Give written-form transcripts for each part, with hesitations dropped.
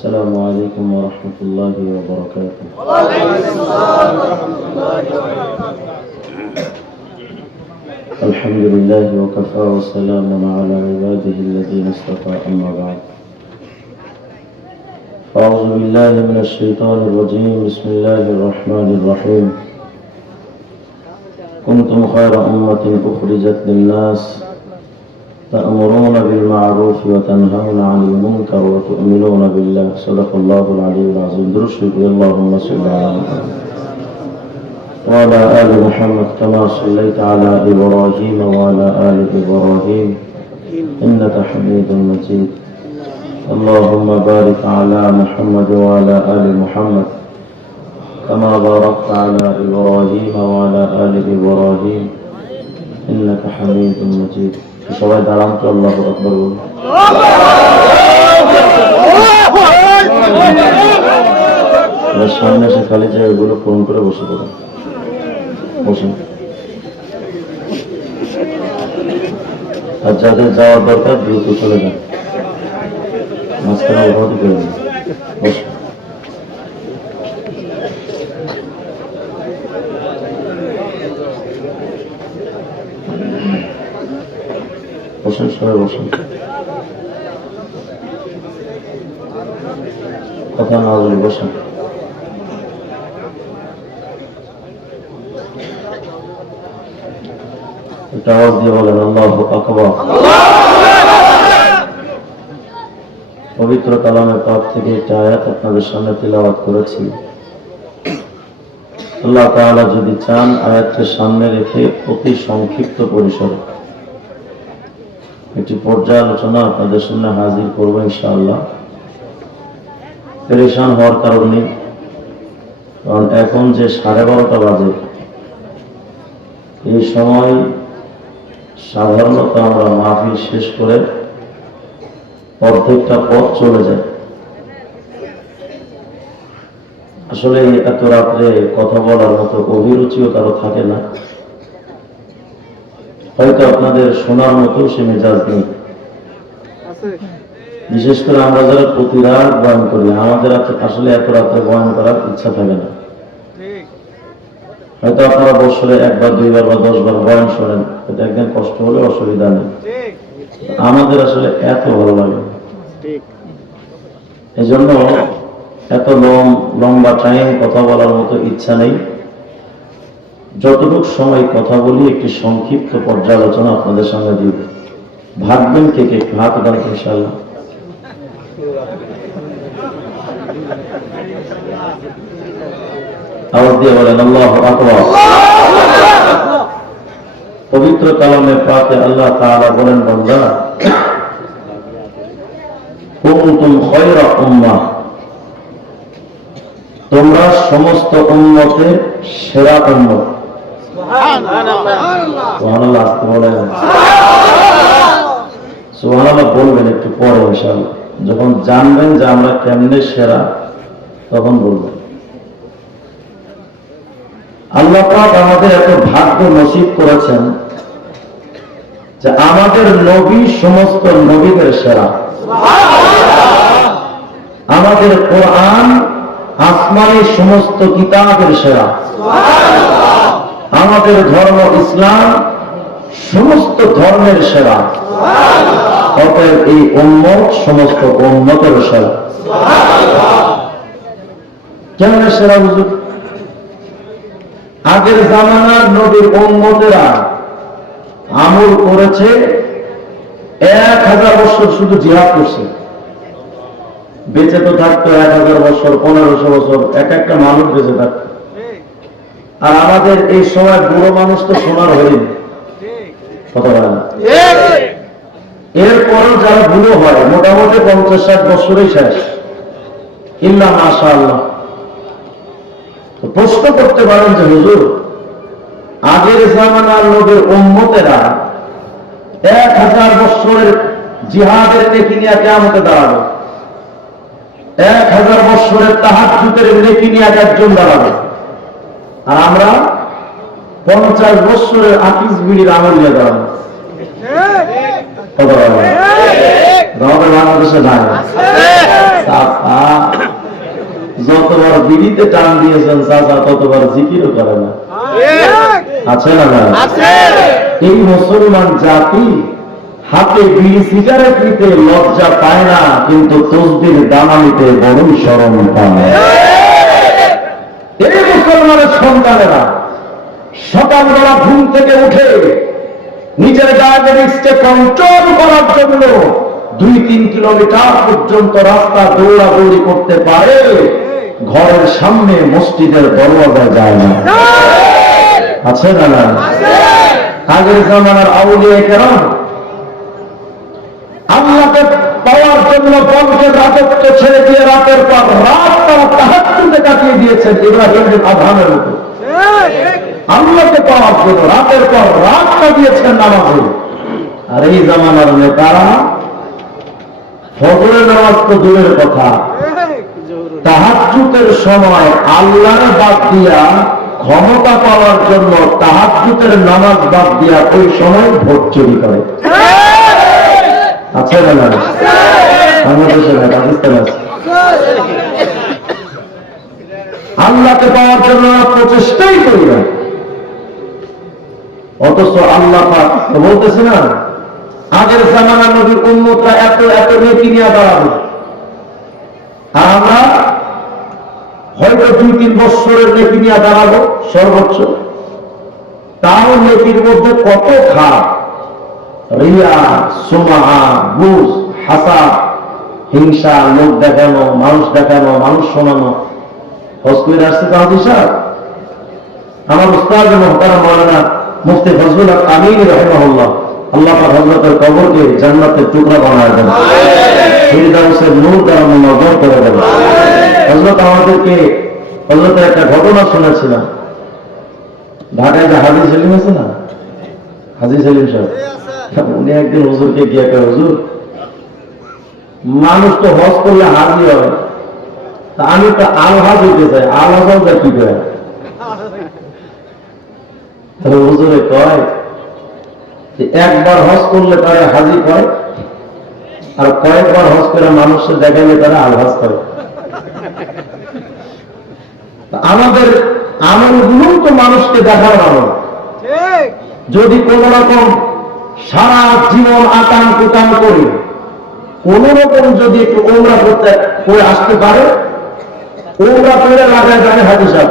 السلام عليكم ورحمة الله وبركاته. الحمد لله وكفى وسلام على عباده الذين اصطفى أما بعد. أعوذ بالله من الشيطان الرجيم. بسم الله الرحمن الرحيم. كنتم خير أمة أخرجت للناس تأمرون بالمعروف وتنهون عن المنكر وتؤمنون بالله. صدق الله العلي العظيم. درشد اللهم صل على محمد وعلى آل محمد كما صليت على إبراهيم وعلى آل إبراهيم إنك حميد مجيد. اللهم بارك على محمد وعلى آل محمد كما باركت على إبراهيم وعلى آل إبراهيم إنك حميد مجيد. সবাই দাঁড়ান তো আল্লাহু আকবার বলুন। সামনে এসে খালি জায়গাগুলো পূরণ করে বসে পড়ুন। বসুন। আর যাদের যাওয়ার দরকার দ্রুত চলে যান, মাঝখানে অভাবই করে দিন। বসুন। বসুন, সবাই বসুন। কথা না বলি, বসুন। এটা আওয়াজ দিয়ে বলেন আল্লাহু আকবার। পবিত্র কালামের পাক থেকে একটা আয়াত আপনাদের সামনে তিলাওয়াত করেছি। আল্লাহ তাআলা যদি চান আয়াতকে সামনে রেখে অতি সংক্ষিপ্ত পরিসরে একটি পর্যালোচনা আপনাদের সামনে হাজির করবো ইনশাআল্লাহ। পেরেশান হওয়ার কারণ নেই, কারণ এখন যে 12:30 বাজে, এই সময় সাধারণত আমরা মাহফিল শেষ করে অর্ধেকটা পথ চলে যায়। আসলে এত রাত্রে কথা বলার মতো অভিরুচিও কারো থাকে না, হয়তো আপনাদের শোনার মতো সে মেজাজ নেই। বিশেষ করে আমরা যারা প্রতি রাত বয়ান করি, আমাদের আসলে এত রাত্রে বয়ান করার ইচ্ছা থাকে না। হয়তো আপনারা বছরে 1 বার 2 বার বা 10 বার বয়ান শোনেন, এটা একদিন কষ্ট হলে অসুবিধা নেই। আমাদের আসলে এত ভালো লাগে, এই জন্য এত লম্বা টাইম কথা বলার মতো ইচ্ছা নেই। যতটুকু সময় কথা বলি একটি সংক্ষিপ্ত পর্যালোচনা আপনাদের সামনে দিব। ভাববেন কে কে, হাত দেন ইনশাআল্লাহ। আওয়াজ দিয়ে বলেন আল্লাহু আকবার। পবিত্র কালামে পাকে আল্লাহ তাআলা বলেন, বান্দা কুনতুম খায়রা উম্মাহ, তোমরা সমস্ত উম্মতের সেরা উম্মত। সুবহানাল্লাহ। সুবহানাল্লাহ বলবেন একটু পরে ইনশাআল্লাহ, যখন জানবেন যে আমরা কেমনে সেরা তখন বলবেন। আল্লাহ পাক আমাদের এত ভাগ্য নসিব করেছেন যে আমাদের নবী সমস্ত নবীদের সেরা। আমাদের কোরআন আসমানি সমস্ত কিতাবের সেরা। আমাদের ধর্ম ইসলাম সমস্ত ধর্মের সেরা। অতএব এই উম্মত সমস্ত উম্মতের সেরা। কেমন সেরা হুজুর? আগের জামানার নবীর উম্মতেরা আমল করেছে, 1000 বছর শুধু জিহাদ করছে। বেঁচে তো থাকতো 1000 বছর, 1500 বছর, এক একটা মানুষ বেঁচে থাকতো। আর আমাদের এই সময় বুড়ো মানুষ তো সোনার হরিণ, কথা বলে না। এরপরও যারা বুড়ো হয় মোটামুটি 50-60 বছরই শেষ, ইল্লা মাশাআল্লাহ। প্রশ্ন করতে পারেন যে হুজুর, আগের জামানার নবীর উম্মতেরা 1000 বছরের জিহাদের নেকি নিয়ে কিয়ামতে দাঁড়াবে, 1000 বছরের তাহাজ্জুদের নেকি নিয়ে একজন দাঁড়াবে, আর আমরা 50 বছরের আকিজ বিড়ির আমল নিয়ে দাঁড়াবো। আমাদের বাংলাদেশে নাই। যতবার বিড়িতে টান দিয়েছেন চাচা ততবার জিকিরও করে না। আছে না? না এই মুসলমান জাতি হাতে বিড়ি সিগারেট নিতে লজ্জা পায় না, কিন্তু তসবির দানা নিতে বড়ই শরম পায়। এই মুসলমানের সন্তানেরা সকালবেলা ঘুম থেকে উঠে নিজের ডায়াবেটিসকে কন্ট্রোল করার জন্য 2-3 কিলোমিটার পর্যন্ত রাস্তা দৌড়াদৌড়ি করতে পারে, ঘরের সামনে মসজিদের দরওয়াজা যায় না। আছে না? না আগের জামানার আউলিয়া কেরাম আল্লাহকে পাওয়ার জন্য বংশের রাজত্ব ছেড়ে দিয়ে রাতের পর রাত তারা তাহাজ্জুদে কাটিয়ে দিয়েছেন ইব্রাহিমের আধানের মতো। আল্লাহকে পাওয়ার জন্য রাতের পর রাত কাটিয়েছেন নামাজে। আর এই জামানার নেতারা ফজরের নামাজ তো দূরের কথা, তাহাজ্জুদের সময় আল্লাহর বাদ দিয়া ক্ষমতা পাওয়ার জন্য তাহাজ্জুদের নামাজ বাদ দিয়া ওই সময় ভোট চুরি করে। আছে না? না বাংলাদেশে না, পাকিস্তান আছে। আল্লাহকে পাওয়ার জন্য প্রচেষ্টাই করি না, অথচ আল্লাহ পাক বলতেছে না আগের জামানার নবীর উম্মতরা এত এত নেকি নিয়ে দাঁড়াবে, আর আমরা হয়তো 2-3 বছরের নেকি নিয়ে দাঁড়াবো সর্বোচ্চ। তাও নেকির মধ্যে কত খারাপ, রিয়া, সুমাহা, বুজ, হাসাদ, হিংসা, লোক দেখানো, মানুষ দেখানো, মানুষ শোনানো। হজ করে আসছে কাজী সাহেব, আমার উস্তাদ মুহতারাম মাওলানা মুফতি ফজলুল হক আমিনী রাহিমাহুল্লাহ, আল্লাহ পাক হযরতের কবরকে জান্নাতের টুকরা বানায় দেন, ফিরদাউসের নূর দ্বারা মুনাজ্জর করে দেন। হযরত আমাদেরকে হযরতের একটা ঘটনা শোনাছিলেন। ঢাকায় যে হাজী সেলিম আছে না, হাজী সেলিম সাহেব, উনি একদিন হুজুরকে গিয়ে কয়, হুজুর মানুষ তো হজ করলে হাজি হয়, তা আমি তো আলহাজ হইতে চাই, আলহাজ কি করে? হুজুরে কয় একবার হজ করলে তারা হাজি কয়, আর কয়েকবার হজ করে মানুষের দেখাইলে তারা আলহাজ করে। আমাদের আমলগুলো তো মানুষকে দেখার আমল। যদি কোন রকম সারা জীবন আকাম কুকাম করে কোন রকম যদি একটু ওমরা করতে করে আসতে পারে, ওমরা করে লাগায় জানে হাজি সাহেব,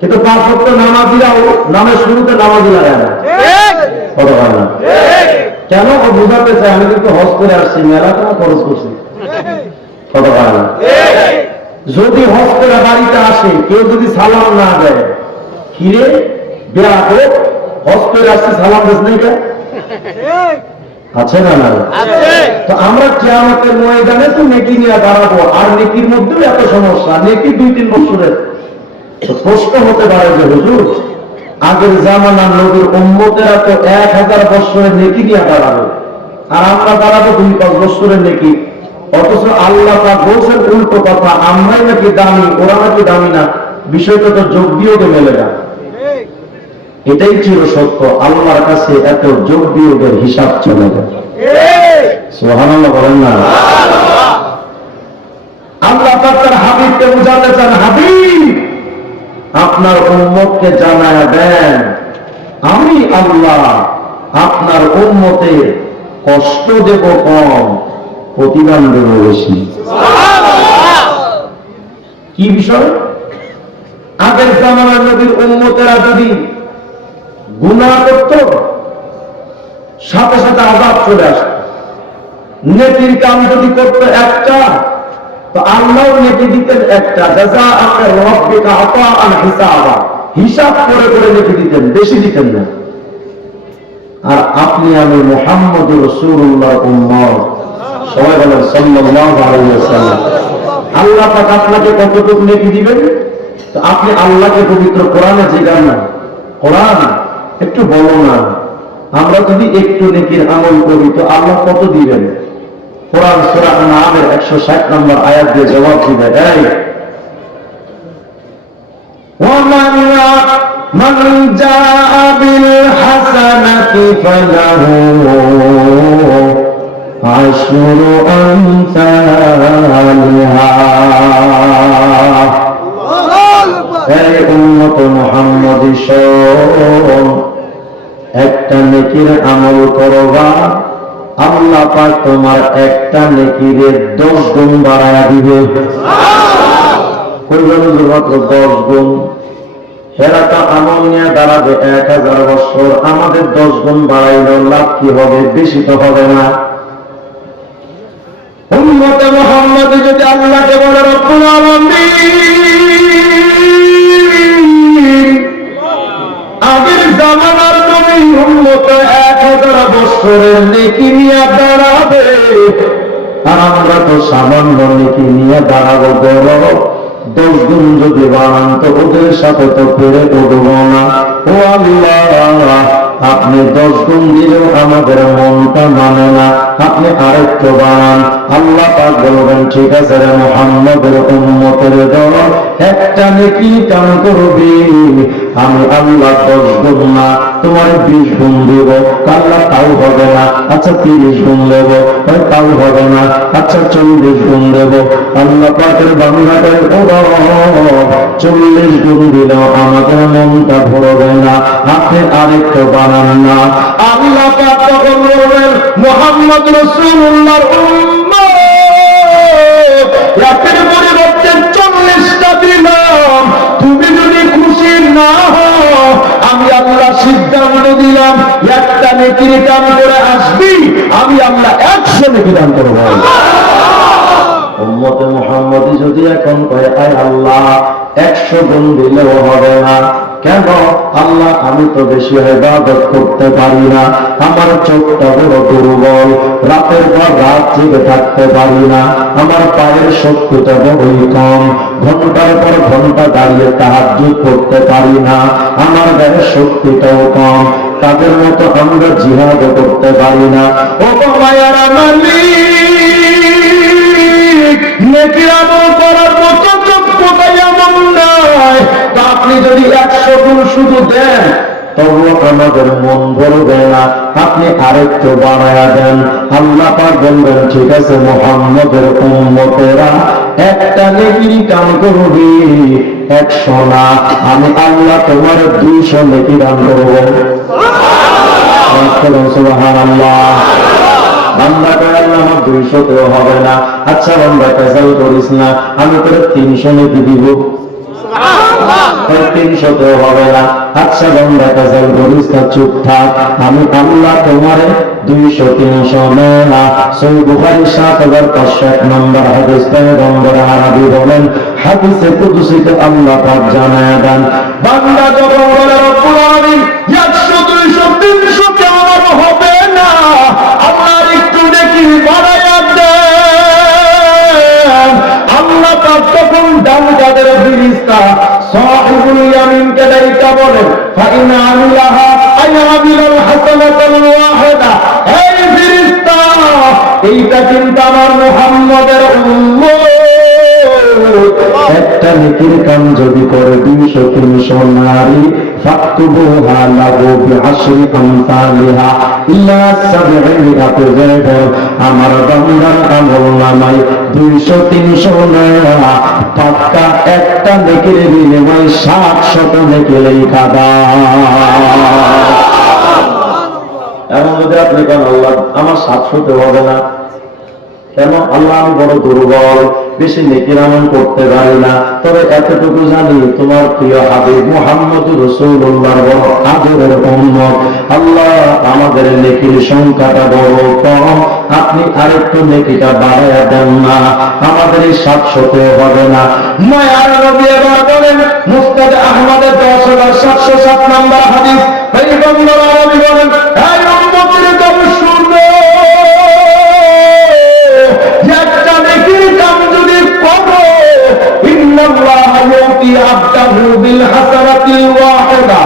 কিন্তু 5 ওয়াক্ত নামাজিরাও নামের শুরুতে নামাজি লাগায় না। কথা হয় না কেন? ও বুঝাতে চায় আমি কিন্তু হজ করে আসছি, মেলা টাকা খরচ করছি। কথা হয় না? যদি হজ করে বাড়িতে আসে কেউ যদি সালাম না দেয়, কিরে বেয়াদব, হজ করে আসছে সালাম দিস নাই কে? আছে না? না তো আমরা কিয়ামতের ময়দানে তো নেকি নিয়ে দাঁড়াবো, আর নেকির মধ্যেও এত সমস্যা, নেকি 2-3 বছরের। প্রশ্ন হতে পারে যে হুজুর আগের জামানার নবীর উম্মতেরা তো 1000 বছরের নেকি নিয়ে দাঁড়াবে, আর আমরা দাঁড়াবো 2-5 বছরের নেকি। অথচ আল্লাহ পাক বলছেন উল্টো কথা, আমরাই নাকি দামি, ওরা নাকি দামি না। বিষয়টা তো যোগ বিয়োগে মেলে না। এটাই ছিল সত্য, আল্লাহর কাছে এত যোগ বিয়োগের হিসাব চলে যায়। সুবহানাল্লাহ বলেন না? আল্লাহ পাক তার হাবিবকে বুঝাতে চান, হাবিব আপনার উম্মতকে জানায়া দেন আমি আল্লাহ আপনার উম্মতের কষ্ট দেব কম, প্রতিদান দেব বেশি। কি বিষয়? আগের জামানার নবীর উম্মতেরা যদি গুনাহ করত, সাথে সাথে আযাব চলে আসত। নেকির কাম যদি করত একটা, তো আল্লাহ নেকি দিতেন একটা, জাযাআন মির রাব্বিকা আতাআন হিসাবা, হিসাব করে করে নেকি দিতেন, বেশি দিতেন না। আর আপনি আমি মুহাম্মদুর রাসূলুল্লাহর উম্মত, সবাই বলেন সাল্লাল্লাহু আলাইহি ওয়াসাল্লাম। আল্লাহ পাক আপনাকে কতটুকু নেকি দিবেন? তো আপনি আল্লাহকে পবিত্র কোরআনে জিজ্ঞাসা না, কোরআন একটু বলো না, আমরা যদি একটু নেকির আমল করি তো আল্লাহ কত দিবেন? কোরআন সূরা আন-নামের 160 নম্বর আয়াত দিয়ে জবাব দিবে, এই মান জাআ বিল হাসানাতি ফালাহু আশরু আমসালিহা নেকির আমল করবা, আল্লাহ পাক তোমার একটা নেকিরে 10 গুণ বাড়ায়া দিবে। কইবেন মাত্র 10 গুণ, এরা তো আমল নিয়ে দাঁড়াবে 1000 বছর, আমাদের 10 গুণ বাড়াইলেও লাভ কি হবে? বেশি তো হবে না। উম্মতে মুহাম্মদ যদি আল্লাহকে বলে রব্বুল আলামিন, আগের জামানার নবী উম্মত 1000 বছরের নেকি নিয়ে দাঁড়াবে, আর আমরা তো সামান্য নেকি নিয়ে দাঁড়াবো। বড় 10 গুণ যদি বানান তো ওদের সাথে তো পেরে উঠব না। ও আল্লাহ, আপনি 10 গুণ দিলেও আমাদের মনটা মানে না, আপনি আরেকটু বানান। আল্লাহ পাক বলবেন ঠিক আছে রে মুহাম্মদের উম্মতের দল, একটা নেকি কাম করবি, আমি আল্লাহ 10 গুণ না তোমার 20 গুণ দেব। আল্লাহ তাও হবে না, আচ্ছা 30 গুণ দেব। তাও হবে না, আচ্ছা 40 গুণ দেব। আল্লাহ পাকের বান্দাকে ও 40 গুণ দিলেও আমাদের মনটা ভরবে না, আপনি আরেকটু বানান না। আল্লাহ পাক তখন বলবেন মুহাম্মদ রাসূলুল্লাহর উম্মত, একের পরিবর্তে 40টা দিলাম, তুমি যদি খুশি না হও, আমি আল্লাহ সিদ্ধান্ত দিলাম একটা নেকির কাম করে আসবি, আমি আল্লাহ 100 নেকি দান করব। উম্মতে মুহাম্মদি যদি এখন কয় আয় আল্লাহ 100 গুণ দিলেও হবে না, কেন? আল্লাহ আমি তো বেশি ইবাদত করতে পারি না, আমার চোখটা বড় দুর্বল, রাতের পর রাত জেগে থাকতে পারি না, আমার পায়ের শক্তিটা বড়ই কম, ঘন্টার পর ঘন্টা দাঁড়িয়ে তাহাজ্জুদ করতে পারি না, আমার গায়ের শক্তিটাও কম, তাদের মতো আমরা জিহাদ করতে পারি না। ও মায়ার মালিক, নেকি আমল করার মতো যোগ্যতা এমন নাই, আপনি যদি 100 গুণ শুধু দেন তবু আমাদের মন ভরবে না, আপনি আরেকটু বাড়ায়া দেন। আল্লাহ পাক বলবেন ঠিক আছে মুহাম্মদের উম্মতেরা, একটা নেকির কাম করবি 100 না, আমি আল্লাহ তোমার 200 নেকি দান করব। সুবহানাল্লাহ। বান্দা কয় আল্লাহ আমার 200তেও হবে না, আচ্ছা বান্দা পেশাল করিস না, আমি তোর 300 নেকি দিব। 300তেও হবে না, আচ্ছা বান্দা পেশাল করিস না, চুপ থাক, আমি আল্লাহ তোমার 200 300 না। সহিহ বুখারী 7501 নম্বর হাদিস, পয়গম্বর আরবি বলেন, হাদিসে কুদসিতে আল্লাহ পাক জানায়া দেন, বান্দা যখন বলে রব্বুল আলামিন 100 200 300 তে আমার হবে না, আল্লাহর একটু নেকি বাড়ায়া দেন, আল্লাহ পাক তখন ডান কাদের ফেরেশতা সাহিবুল ইয়ামিনকে ডাইকা বলেন, ফাইন আমিলাহা আইয়ামিলাল হাসানাতাল ওয়াহিদা, এই ফেরেশতা এইটা কিন্তু আমার মুহাম্মদের উম্মত, একটা নেকির কাম যদি করে 200 300 নারী, ফাকতুবুহা লাহু বিআশরি আমসালিহা ইলা 700 যায়ব, আমার বান্দার আমলনামায় 200 300 না, পাক্কা একটা নেকির বিনিময়ে 700 নেকি লেখা দাও। এখন যদি আপনি কেন আল্লাহ আমার 700তে হবে না, কেন? আল্লাহ আমি বড় দুর্বল, বেশি নেকির আমল করতে পারি না, তবে এতটুকু জানি তোমার প্রিয় হাবিব মুহাম্মদুর রাসূলুল্লাহর বড় আদরের উম্মত, আল্লাহ আমাদের নেকির সংখ্যাটা বড় কম, আপনি আরেকটু নেকিটা বাড়ায়া দেন না, আমাদের এই 700তেও হবে না। মায়ার নবী এবার বলেন, মুসনাদ আহমদের 10707 নম্বর হাদিস, পয়গম্বর আরবি বলেন, এই উম্মতের দল শুনো, একটা নেকির কাম যদি করো, ইন্নাল্লাহা ইউতি আবদাহু বিল হাসানাতিল ওয়াহিদা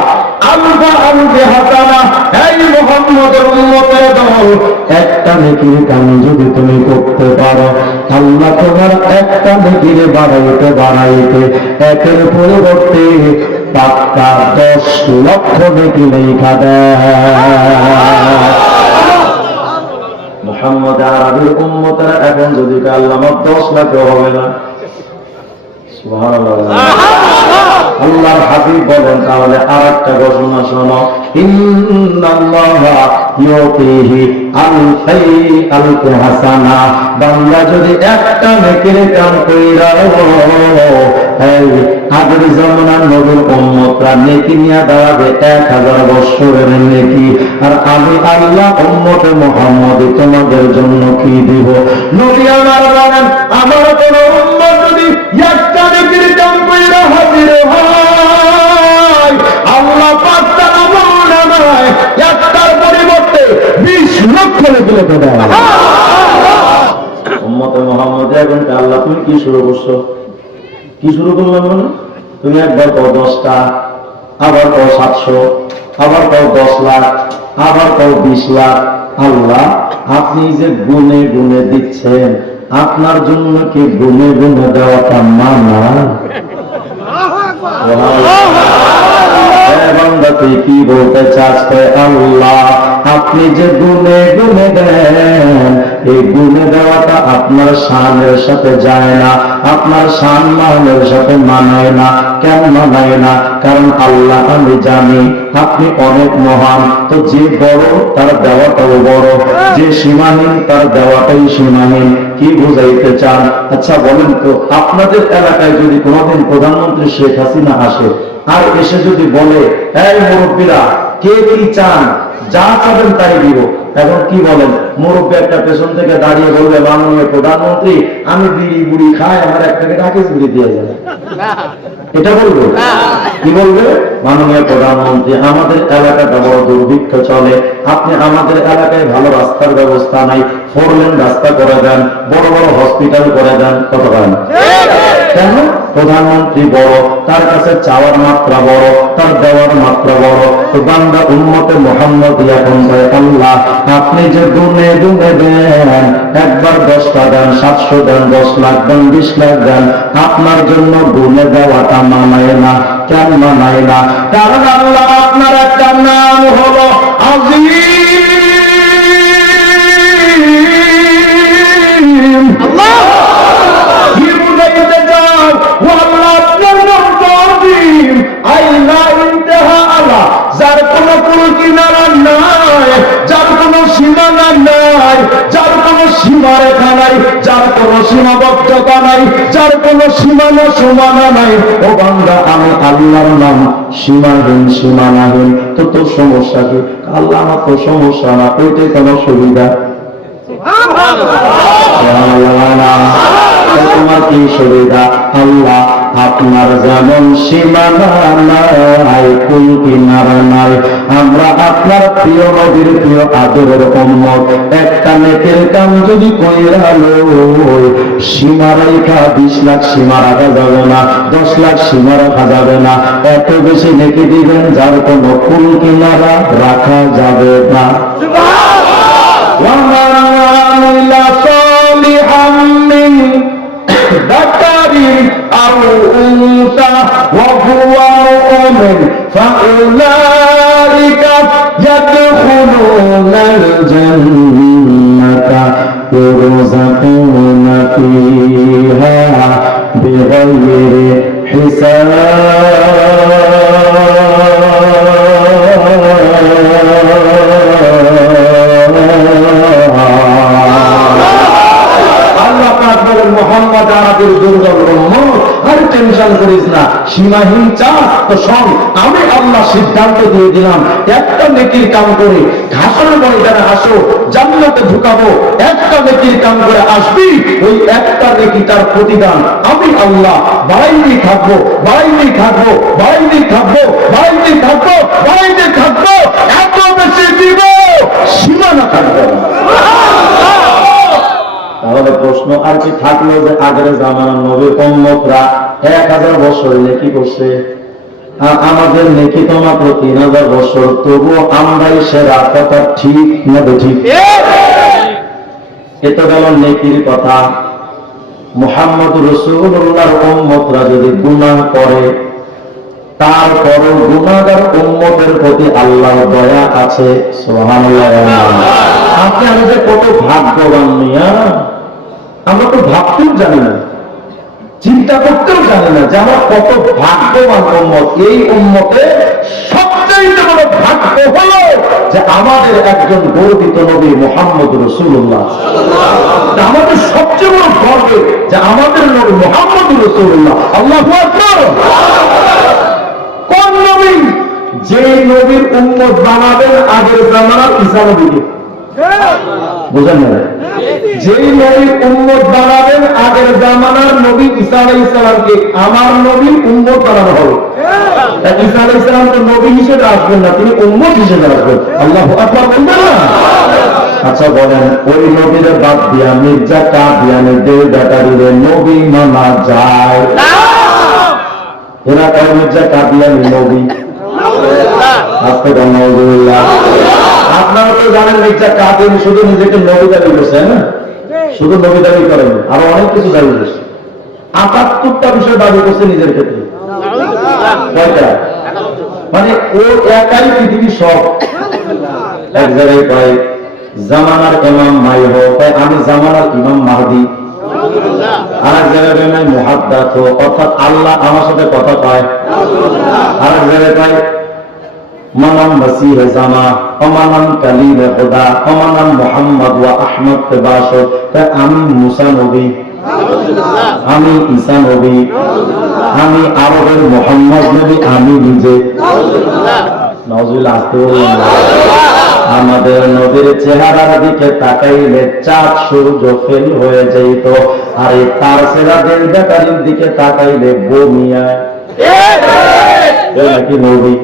আলফা আলফি হাসানা। এই মুহাম্মদের উম্মতের দল, একটা নেকির কাম যদি তুমি করতে পারো, আল্লাহ তোমার একটা নেকির বাড়াইতে বাড়াইতে একের পরিবর্তে পাক্কা 10 লক্ষ নেকি লেখা দেয়। মুহাম্মদ আরবির উম্মতেরা এখন যদি আল্লাহ আমার 10 লাখ হবে না, সুবহানাল্লাহ। আল্লাহর হাবিব বলেন তাহলে আরেকটা ঘোষণা শোনো, ইন্নাল্লাহা ইউতিহি আলফি হাসানা। বান্দা যদি একটা নেকির কাম কইরা এই আগের জামানার নবীর উম্মতরা নেকি নিয়ে দাঁড়াবে 1000 বছরের নেকি, আর আমি আল্লাহ উম্মতে মুহাম্মদ তোমাদের জন্য কি দিব? নবী আমার বলেন আমার কোন উম্মত যদি একটা নেকির কাম কইরা হাজির হয়, আল্লাহ পাক তার আমলনামায় একটার পরিবর্তে 20 লক্ষ নেকি লিখে দেয়। উম্মতে মুহাম্মদ এখন আল্লাহ তুমি কি শুরু করছো? কি শুরু করলাম মানে? তুমি একবার কও 10টা, আবার কও 700, আবার কও 10 লাখ, আবার কও 20 লাখ। আল্লাহ আপনি যে গুনে গুনে দিচ্ছেন, আপনার জন্য কি গুনে গুনে দেওয়াটা মানা? বান্দা তুই কি বলতে চাস? আল্লাহ আপনি যে গুনে গুনে দেন, এই গুনে দেওয়াটা আপনার শানের সাথে যায় না, আপনার শান মানের সাথে মানায় না। কেন মানায় না? কারণ আল্লাহ আমি জানি আপনি অনেক মহান, তো যে বড় তার দেওয়াটাও বড়, যে সীমাহীন তার দেওয়াটাই সীমাহীন। কি বুঝাইতে চান? আচ্ছা বলেন তো, আপনাদের এলাকায় যদি কোনোদিন প্রধানমন্ত্রী শেখ হাসিনা আসে আর এসে যদি বলে এই মুরব্বীরা কে কি চান, যা চাবেন তাই দিব, এখন কি বলেন? মুরব্বী একটা পেছন থেকে দাঁড়িয়ে বলবে মাননীয় প্রধানমন্ত্রী আমি বিড়ি বুড়ি খাই, আমার এক প্যাকেট আকিস বিড়ি দিয়ে যাবে, এটা বলবে? কি বলবে? মাননীয় প্রধানমন্ত্রী আমাদের এলাকাটা বড় দুর্ভিক্ষ চলে, আপনি আমাদের এলাকায় ভালো রাস্তার ব্যবস্থা নাই, 4 লেন রাস্তা করে দেন, বড় বড় হসপিটাল করে দেন। কত পারেন? কেন? প্রধানমন্ত্রী বড়, তার কাছে চাওয়ার মাত্রা বড়, তার দেওয়ার মাত্রা বড়। তো বান্দা উম্মতে মুহাম্মদ এখন কয় আল্লাহ আপনি যে গুনে গুনে দেন, একবার 10টা দেন, 700 দেন, 10 লাখ দেন, 20 লাখ দেন, আপনার জন্য গুনে দেওয়াটা মানায় না। কেন মানায় না? কারণ আল্লাহ আপনার একটা নাম হলো আজিম। যার কোন কিনারা নাই, যার কোন সীমানা নাই, যার কোন সীমারেখা নাই, যার কোন সীমাবদ্ধতা নাই, যার কোন সীমানা সীমানা নাই। ও বান্দা আমি আল্লাহর নাম সীমাহীন সীমানাহীন। তো তোর সমস্যা কি? আল্লাহ আমার তো সমস্যা না, ওইটাই কোনো সুবিধা। তোমার কি সুবিধা? আল্লাহ আপনার যেমন সীমানা নাই, কুল কিনারা নাই। আমরা আপনার প্রিয় নবীর প্রিয় আদরের উম্মত, একটা নেকের কাম যদি কইরা লই, সীমা রেখা 20 লাখ সীমা রাখা যাবে না, 10 লাখ সীমা রাখা যাবে না। এত বেশি নেকি দিবেন যার কোনো কুল কিনারা রাখা যাবে না। ذكر أو أنثى وهو مؤمن فأولئك يدخلون الجنة يرزقون فيها بغير حساب মোহাম্মদ আমাদের দুর্বল উম্মত, আর টেনশন করিস না, সীমাহীন চাস তো শোন, আমি আল্লাহ সিদ্ধান্ত দিয়ে দিলাম একটা নেকির কাম করে ঘাসের ময়দানে আসো, জান্নাতে ঢুকাবো। একটা নেকির কাম করে আসবি, ওই একটা নেকি তার প্রতিদান আমি আল্লাহ বাড়াইতে থাকবো, বাড়াইতে থাকবো, বাড়াইতে থাকবো, বাড়াইতে থাকবো, বাড়াইতে থাকবো, এত বেশি দিব সীমানা থাকবে। তাহলে প্রশ্ন আর কি থাকলো যে আগের জামানার নবী উম্মতরা 1000 বছর নেকি করছে, আর আমাদের নেকি তো মাত্র 3000 বছর, তবুও আমরাই সেরা। কথা ঠিক না ঠিক? এটা গেল নেকির কথা। মুহাম্মদ রাসূলুল্লাহর উম্মতরা যদি গুনাহ করে, তারপরও গুনাহগার উম্মতের প্রতি আল্লাহর দয়া আছে। সুবহানাল্লাহ। আপনি আমাদের কত ভাগ্যবান মিয়া, আমরা তো ভাবতেও জানি না, চিন্তা চিন্তা করতেও জানে না যে আমার কত ভাগ্যবান উম্মত। এই উম্মতে সবচেয়ে বড় ভাগ্য হলো যে আমাদের একজন গর্বিত নবী মুহাম্মদ রাসূলুল্লাহ। আমাদের সবচেয়ে বড় গর্ব যে আমাদের নবী মুহাম্মদ রাসূলুল্লাহ। আল্লাহু আকবার। কোন নবী? যে নবীর উম্মত বানাবেন আগের জামানার ঈসা নবীকে। বুঝেন না? যেই নবীর উম্মত বানাবেন আগের জামানার নবী ঈসা আলাইহিস সালামকে আমার নবীর উম্মত বানানো হবে। ঈসা আলাইহিস সালাম তো নবী হিসেবে আসবেন না, তিনি উম্মত হিসেবে আসবেন। আল্লাহু আকবার বলবেন না? আচ্ছা বলেন, ওই নবীর বাদ দিয়া মির্জা কাদিয়ানের দেহ ব্যাটারিরে নবী মানা যায়? এরা কয় মির্জা কাদিয়ানি নবী। আস্তাগফিরুল্লাহ। আপনারা তো জানেন মির্জা কাদিয়ানি শুধু নিজেকে নবী দাবি করছেন, শুধু নবী দাবি করেন, আরো অনেক কিছু দাবি করছে। ৭৮টা বিষয় দাবি করছে নিজের ক্ষেত্রে। কয়টা? মানে ও একাই পৃথিবী সব। এক জায়গায় কয় জামানার ইমাম মাই হো, কয় আমি জামানার ইমাম মাহদি। আর এক জায়গায় নাই মুহাদ্দাস হো, অর্থাৎ আল্লাহ আমার সাথে কথা কয়। আর এক জায়গায় কয় মানাম মাসিহ জামা, অমানাম কালিম খোদা, অমানাম মুহাম্মদ ওয়া আহমদ কে বাশর, আমি মুসা নবী, আমি ঈসা নবী, আমি আরবের মুহাম্মদ নবী, আমি নিজে। নাউজুবিল্লাহ। আসতে বললেন না? আমাদের নবীর চেহারার দিকে তাকাইলে চাঁদ সূর্য ফেল হয়ে যাইত, আর এই তার চেহারার ব্যাটারির দিকে তাকাইলে বমিয়া। নাকি নবী?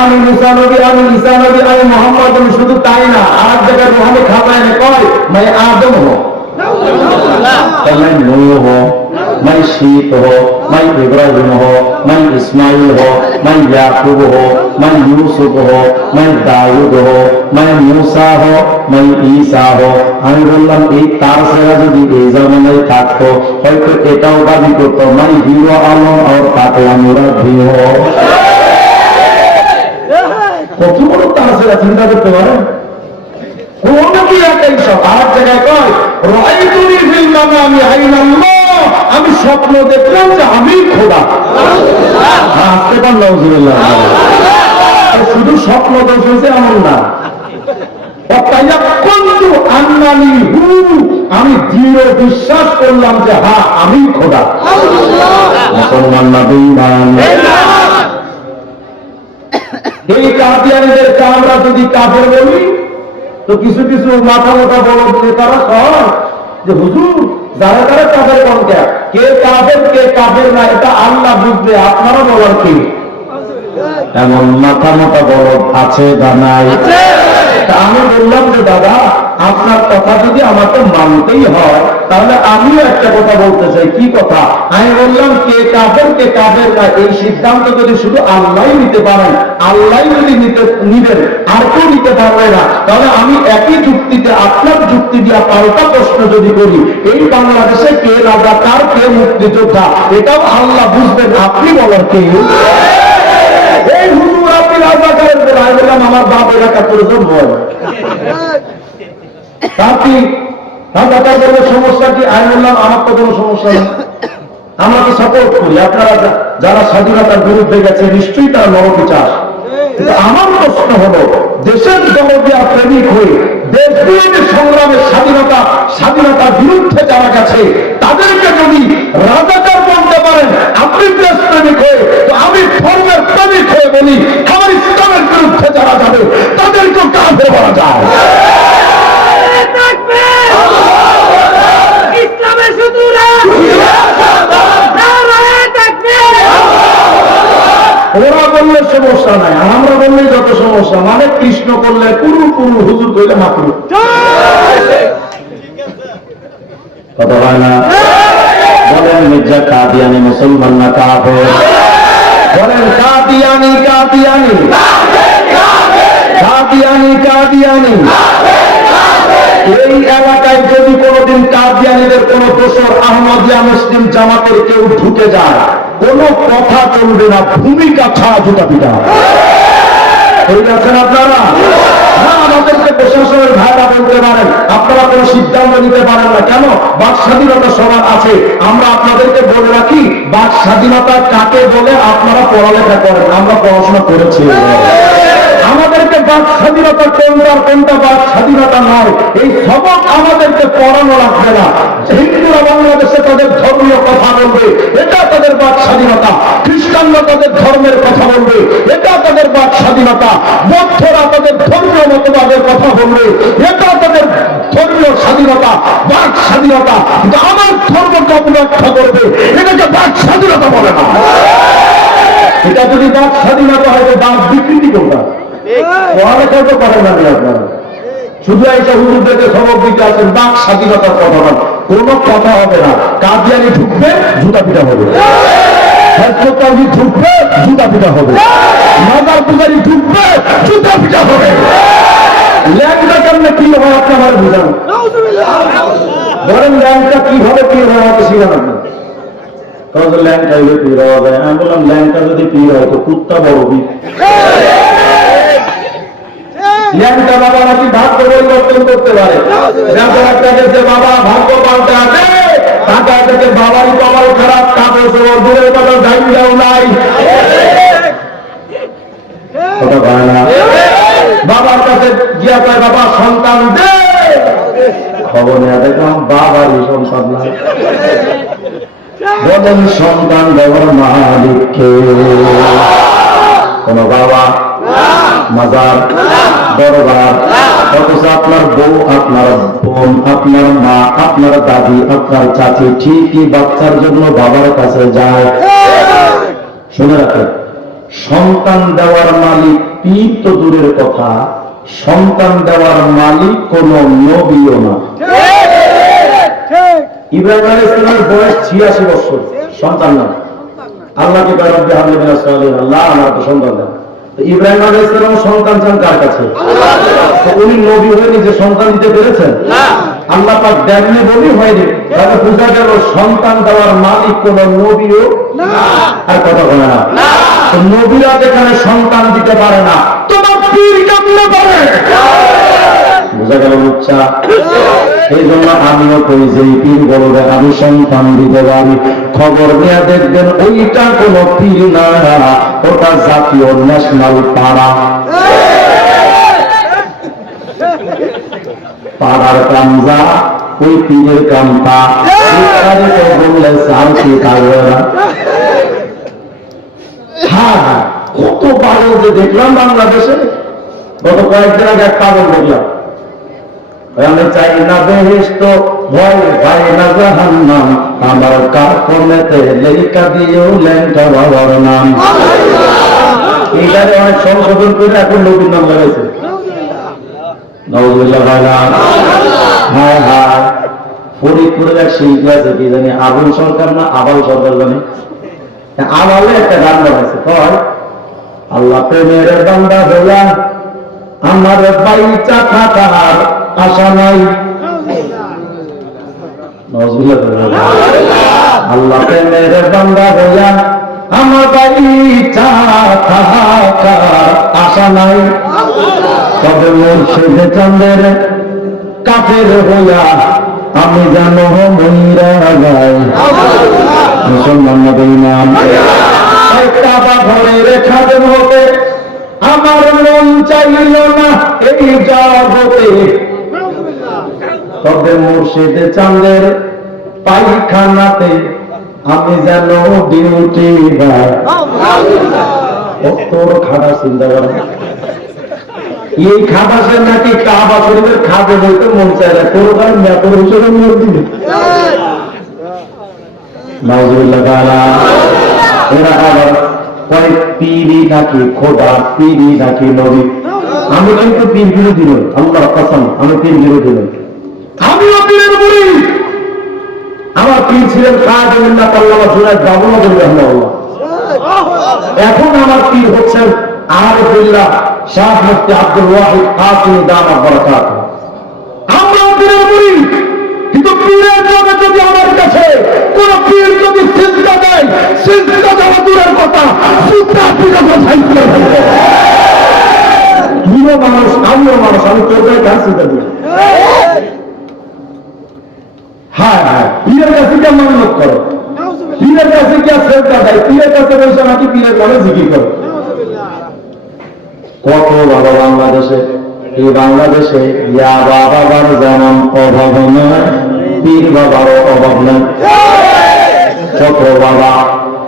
আমি মুসা নবী, আমি ঈসা নবী, আমি মুহাম্মদ নবী। শুধু তাই না, আর এক জায়গায় রুহানি খাতায় কয় मैं आदम हो, मैं नूह हो, मैं शीत हो, मैं इब्राहिम हो, मैं इस्माइल हो, मैं याकूब हो, मैं यूसुफ हो, मैं दाऊद हो, मैं मूसा हो, मैं ঈসা हो। আমি বললাম এই তার সেরা যদি এই জামানায় থাকতো হয়তো এটাও দাবি করতো मैं हीरो आलम और ताकला मुरादी हो। কত বড় তার সেরা চিন্তা করতে পারে? আমি স্বপ্ন দেখলাম যে আমি খোদা। আসতে পারলাম। শুধু স্বপ্ন দোষ হয়েছে এমন না, আমি দৃঢ় বিশ্বাস করলাম যে হ্যাঁ আমি খোদা। মুসলমান না বেঈমান? এই কাদিয়ানীদেরকে আমরা যদি কাফের বলি তো কিছু কিছু মাথা মোটা বড় নেতারা কয় যে হুজুর যারা তারা কাফের কোন কে কাফের কে কাফের না এটা আল্লাহ বুঝবে, আপনারা বলার কি? এমন মাথা মোটা বড় আছে বা নাই? আমি বললাম যে দাদা আপনার কথা যদি আমাকে মানতেই হয় তাহলে আমিও একটা কথা বলতে চাই। কি কথা? আমি বললাম কে কাফের না এই সিদ্ধান্ত যদি শুধু আল্লাহ নিতে পারেন, আল্লাহ যদি নিবেন আর কেউ নিতে পারবে না, তাহলে আমি একই যুক্তিতে আপনার যুক্তি দিয়া পাল্টা প্রশ্ন যদি করি এই বাংলাদেশে কে রাজাকার কে মুক্তিযোদ্ধা এটাও আল্লাহ বুঝবেন, আপনি বলার কে? এই হুজুর আপনি রাজাকারের বেলা বললাম আমার বাপ এলাকা করে জন্ম হয় আপনি রাজাকার বললে সমস্যা কি? আমি বললাম আমার তো কোনো সমস্যা নেই, আমরা তো সাপোর্ট করি। আপনারা যারা স্বাধীনতার বিরুদ্ধে গেছে নিশ্চয়ই তারা নরপিচার। কিন্তু আমার প্রশ্ন হলো দেশের জনপ্রিয় প্রেমিক হয়ে দেশ বিরোধী সংগ্রামের স্বাধীনতার বিরুদ্ধে যারা গেছে তাদেরকে যদি রাজাকার বলতে পারেন আপনি দেশ প্রেমিক হয়ে, তো আমি ধর্মের প্রেমিক হয়ে বলি আমার ইসলামের বিরুদ্ধে যারা যাবে তাদেরকে কাফের বলা যায়। ওরা বললে সমস্যা নাই, আমরা বললে যত সমস্যা। মানে কৃষ্ণ করলে পুরু হুজুর করলে মাত্র কথা হয় না? বলেন মির্জা কাদিয়ানি মুসলমান না কাফের? বলেন কাদিয়ানি কাদিয়ানি কাদিয়ানি কাদিয়ানি। এই এলাকায় যদি কোনদিন কাদিয়ানীদের কোন দোসর আহমদিয়া মুসলিম জামাতের কেউ ঢুকে যায় কোন কথা চলবে না, ভূমিকা ছাড়া জুতা পিটা। ঠিক আছেন আপনারা? আমাদেরকে প্রশাসনের ভাইরা বলতে পারেন আপনারা কোনো সিদ্ধান্ত নিতে পারেন না কেন? বাক স্বাধীনতা সবার আছে। আমরা আপনাদেরকে বলে রাখি, বাক স্বাধীনতা কাকে বলে? আপনারা পড়ালেখা করেন, আমরা পড়াশোনা করেছি। আমাদেরকে বাক স্বাধীনতা কোনটা কোনটা বাক স্বাধীনতা নয়, এই সবক আমাদেরকে পড়ানো লাগবে না। হিন্দুরা বাংলাদেশে তাদের ধর্মীয় কথা বলবে, এটা তাদের বাক স্বাধীনতা। খ্রিস্টানরা তাদের ধর্মের কথা বলবে, এটা তাদের বাক স্বাধীনতা। বৌদ্ধরা তাদের ধর্মীয় মতবাদের কথা বলবে, এটা তাদের ধর্মীয় স্বাধীনতা, বাক স্বাধীনতা। কিন্তু আমার ধর্মকে অপব্যাখ্যা করবে, এটাকে বাক স্বাধীনতা বলে না। এটা যদি বাক স্বাধীনতা হয় তো বাক বিকৃতি কোনটা? পড়ালেখা তো করেন না আপনারা, শুধু এইটা হুজুরদেরকে সবক দিতে আছেন বাক স্বাধীনতার কথা বলেন। কোনো কথা হবে না। কাদিয়ানি ঢুকবে, জুতা পিটা হবে। হেফাজতকারী ঢুকবে, জুতা পিটা হবে। মাজার পূজারি ঢুকবে, জুতা পিটা হবে। ল্যাংটা কেমনে কি হয় আপনি আমার বুঝান, ধরেন ল্যাংটা কিভাবে কি হয় আমাকে শিখান আপনি। ল্যাংটা হইলে পীর হওয়া যায়। আমি বললাম ল্যাংটা যদি পীর হয় তো কুত্তা বড় পীর। ল্যাংটা বাবা নাকি ভাগ্য পরিবর্তন করতে পারে। যে বাবা ভাগ্য পাল্টে আছে, টাকা থেকে বাবারই কপাল খারাপ, কাগজ দূরের কথা জায়গাও নাই। বাবার কাছে গিয়া পায় বাবা সন্তান দে, খবর নেওয়া দেখলাম বাবারই সন্তান নাই। বলেন সন্তান দেওয়ার মালিককে? কোন বাবা, মাজার, দরবার, অথচ আপনার বউ, আপনার বোন, আপনার মা, আপনার দাদি, আপনার চাচি ঠিকই বাচ্চার জন্য বাবার কাছে যায়। শুনে রাখেন, সন্তান দেওয়ার মালিক পীর তো দূরের কথা, সন্তান দেওয়ার মালিক কোন নবীও না। ইব্রাহিম আলাইহিস সালামের বয়স 86 বছর, সন্তান না। আল্লাহকে রব্বি হাবলি মিনাস সালিহিন, আল্লাহ আমার তো সন্তান দেন। ইব্রাহিম আলাইহিস সালাম সন্তান চান কার কাছে? উনি নবী হয়ে নিজে সন্তান দিতে পেরেছেন? আল্লাহ পাক দেননি নবী হয়নি। তাহলে বোঝা গেল সন্তান দেওয়ার মালিক কোন নবীও আর কথা বলে না। নবীরা যেখানে সন্তান দিতে পারে না, তোমার পীর কেমনে পারে? বোঝা গেল উচ্চা। এই জন্য আমিও কই যে পীর বলবে আমি সন্তান দিতে পারি, খবর নিয়ে দেখবেন ওইটা কোন পীর না, ওটা জাতীয় ন্যাশনাল পাড়া। পাড়ার কামজা, ওই পীরের কামতা বললে সার কি থাকবে না। হ্যাঁ, কত পাগল যে দেখলাম বাংলাদেশে। গত কয়েকদিন আগে এক পাগল দেখলাম, আমি চাই না বেহেশত, ভয় ভাই না জাহান্নাম, আমার কারখানাতে লেখা দিয়েও ল্যাংটা বাবার নাম। এইটারে অনেক সংশোধন করে এখন নবীর নাম লাগাইছে। নাউযুবিল্লাহ। হ্যাঁ হ্যাঁ, ফরিদপুরের এক শিল্পী আছে, কি জানি আবুল সরকার না আবাল সরকার জানি, আবালে একটা গান বানাইছে, কয় আল্লাহ প্রেমের বান্দা হইলাম, আমার বাইচা থাকার আশা নাই। আল্লাহ প্রেমের বান্দা হইলাম, আমার বাইচা থাকার আশা নাই। তবে মুর্শিদে চাঁদের কাফের হইয়া আমি জানো মইরা যাই। মুসলমান না বেঈমান? কাবা ঘরের খাদেম হতে আমার মন চাইল না এই জগতে, তবে মুর্শিদে চাঁদের পায়খানাতে আমি যেন ডিউটি বাই। তোর খাবার চিন্তা করে এই খাবাসের নাকি কাবা শরীফের খাবে বলতে মন চায় না, তোর ভাই মেতর হিসেবে মন দিবে। নাউযুবিল্লাহ। এরা আবার কয়েক পীরই নাকি খোদা, পীরই নাকি নবী। আমি কিন্তু পীর বিরোধী নই, আল্লাহর কসম, আমি পীর বিরোধী নই। আমিও পীরের মুড়ি। আমার পীর ছিলেন খাজুল্লাহ আল্লাহ জুনায়েদ বাবুনগরী রাহিমাহুল্লাহ। এখন আমার পীর হচ্ছেন আরিফুল্লাহ শাহ মুফতি আব্দুল ওয়াহিদ কাসিমি দামাত বারাকাতুহু। আমরা পীরের মুড়ি, কিন্তু পীরের জন্য যদি আমার কাছে কোন পীর যদি সিজদা দেয়, সিজদা দেওয়া দূরের কথা, জুতা পিটা বসাই করে ফেলবে। মানুষ, আমিও মানুষ, আমি তোর গায়ে কাজ চিন্তা দিই। হ্যাঁ হ্যাঁ, পীরের কাছে কি মান্যত করো, পীরের কাছে কি শ্রদ্ধা দেয়, পীরের কাছে বসে নাকি পীরের বলে জিকির করো। কত বাবা বাংলাদেশে, এই বাংলাদেশে ইয়া বাবার যেমন অভাব নয়, পীর বাবারও অভাব নয়। কত বাবা,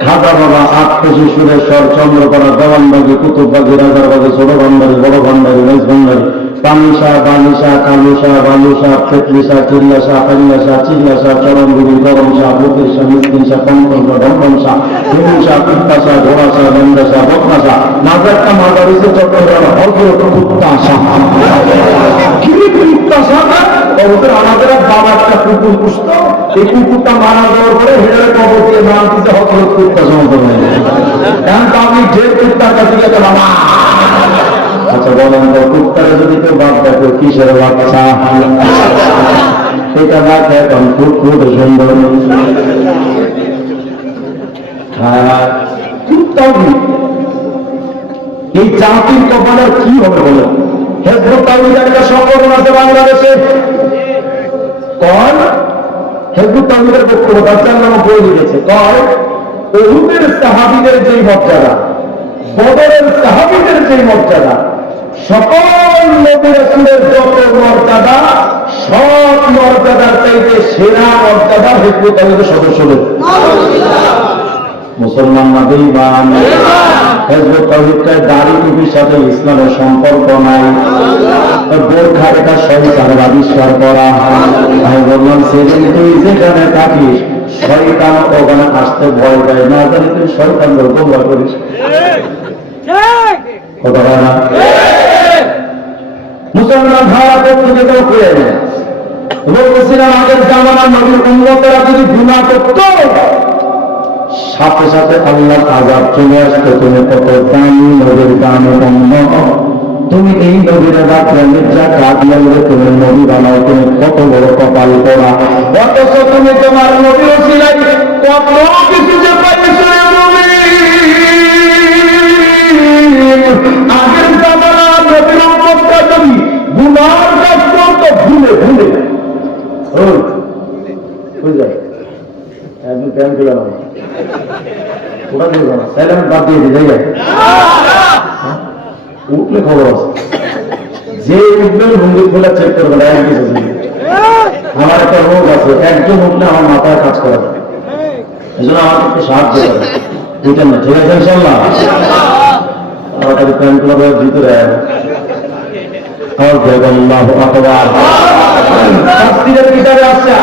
খাতা বাবা, আত্মশী সুরেশ্বর, চন্দ্রকোনা, দেওয়ানবাগি, কুতুববাগি, রাজারবাগি, ছোট ভান্ডারি, বড় ভান্ডারি, মেজ ভান্ডারি, পানিশা, বালিশা, কালুশা, বালুশা, পেটলিশা, চিল্লাশা, পাল্লাশা, চিল্লাশা, চরমগুড়ি, গরমশা, বতিরশা, মিসকিনশা, কঙ্কনশা, ধমকনশা, হিমুশা, পিত্তাশা, ঘোড়াশা, গন্ডাশা, বদনাশা, মাজারটা মাদারিসে চট্টগ্রাম, হজরত কুত্তাশা। কি কুত্তাশা? আমাদের এক বাবা একটা কুকুর পুষত, এই কুকুরটা মারা যাওয়ার পরে হেডের কবর দিয়ে নাম দিতে হজরত কুত্তাশা মতো নেই। কারণ তো আমি যে কুত্তার কাছে গেছে বাবা। আচ্ছা বলেন তো, কুত্তারে যদি কেউ বাদ দেখো কিসের বাচ্চা? সেটা না এখন খুব খুব সুন্দর। হ্যাঁ, কুত্তাও এই জাতির কপালের কি হবে বলেন? হেজবুত তাওহীদের একটা সংগঠন আছে বাংলাদেশে, কয় হেজবুত তাওহীদের বক্তব্য তার নাম বই লিখেছে, কয় উহুদের সাহাবীদের যেই মর্যাদা, বদরের সাহাবীদের যেই মর্যাদা, সকল নবী রাসূলের যত মর্যাদা, সব মর্যাদার চাইতে সেরা মর্যাদা হিজবুত তাওহীদের সদস্যদের। মুসলমান না বেঈমান? হিজবুত তাওহীদের দাড়ি টুপির সাথে ইসলামের সম্পর্ক নাই। বোরখা এটা শয়তানের আবিষ্কার করা। আমি বললাম সেদিন তুই যেখানে থাকিস শয়তান ওখানে আসতে ভয় পায় না, জানি তুই শয়তান গোমরা করিস। কথা হয় না? মুসলমান ভাড়া করতে কেউ করে নেয়। বলতেছিলাম আগের জামানার নবীর উম্মতেরা যদি গুনাহ করত, সাথে সাথে আল্লাহর আযাব চলে আসতো। তুমি কত দামি নবীর দামি উম্মত, তুমি এই নবীর রাখলে মির্জা কাদিয়ালে তুমি নবী বানাও, তুমি কত বড় কপাল করা। অথচ তুমি তোমার নবীর ওসিলায় কত কিছু যে পাইছো। আগের জামানার নবীর উম্মতরা যদি গুনার কাজ করতো ভুলে ভুলে হয়ে যায়, আপনি প্যান পেলাম ওটা দিয়ে জানা সাইলেন্ট বাদ দিয়ে দিয়ে যায়, উঠলে খবর আছে। যে উঠবেন ভঙ্গি খোলা চেক করবে না। আমার একটা রোগ আছে, একজন উঠলে আমার মাথায় কাজ করে, এই জন্য আমাকে একটু সাহায্য করে। বুঝলেন না? ঠিক আছে ইনশাল্লাহ। আমার কাছে প্যান ক্লাবের ভিতরে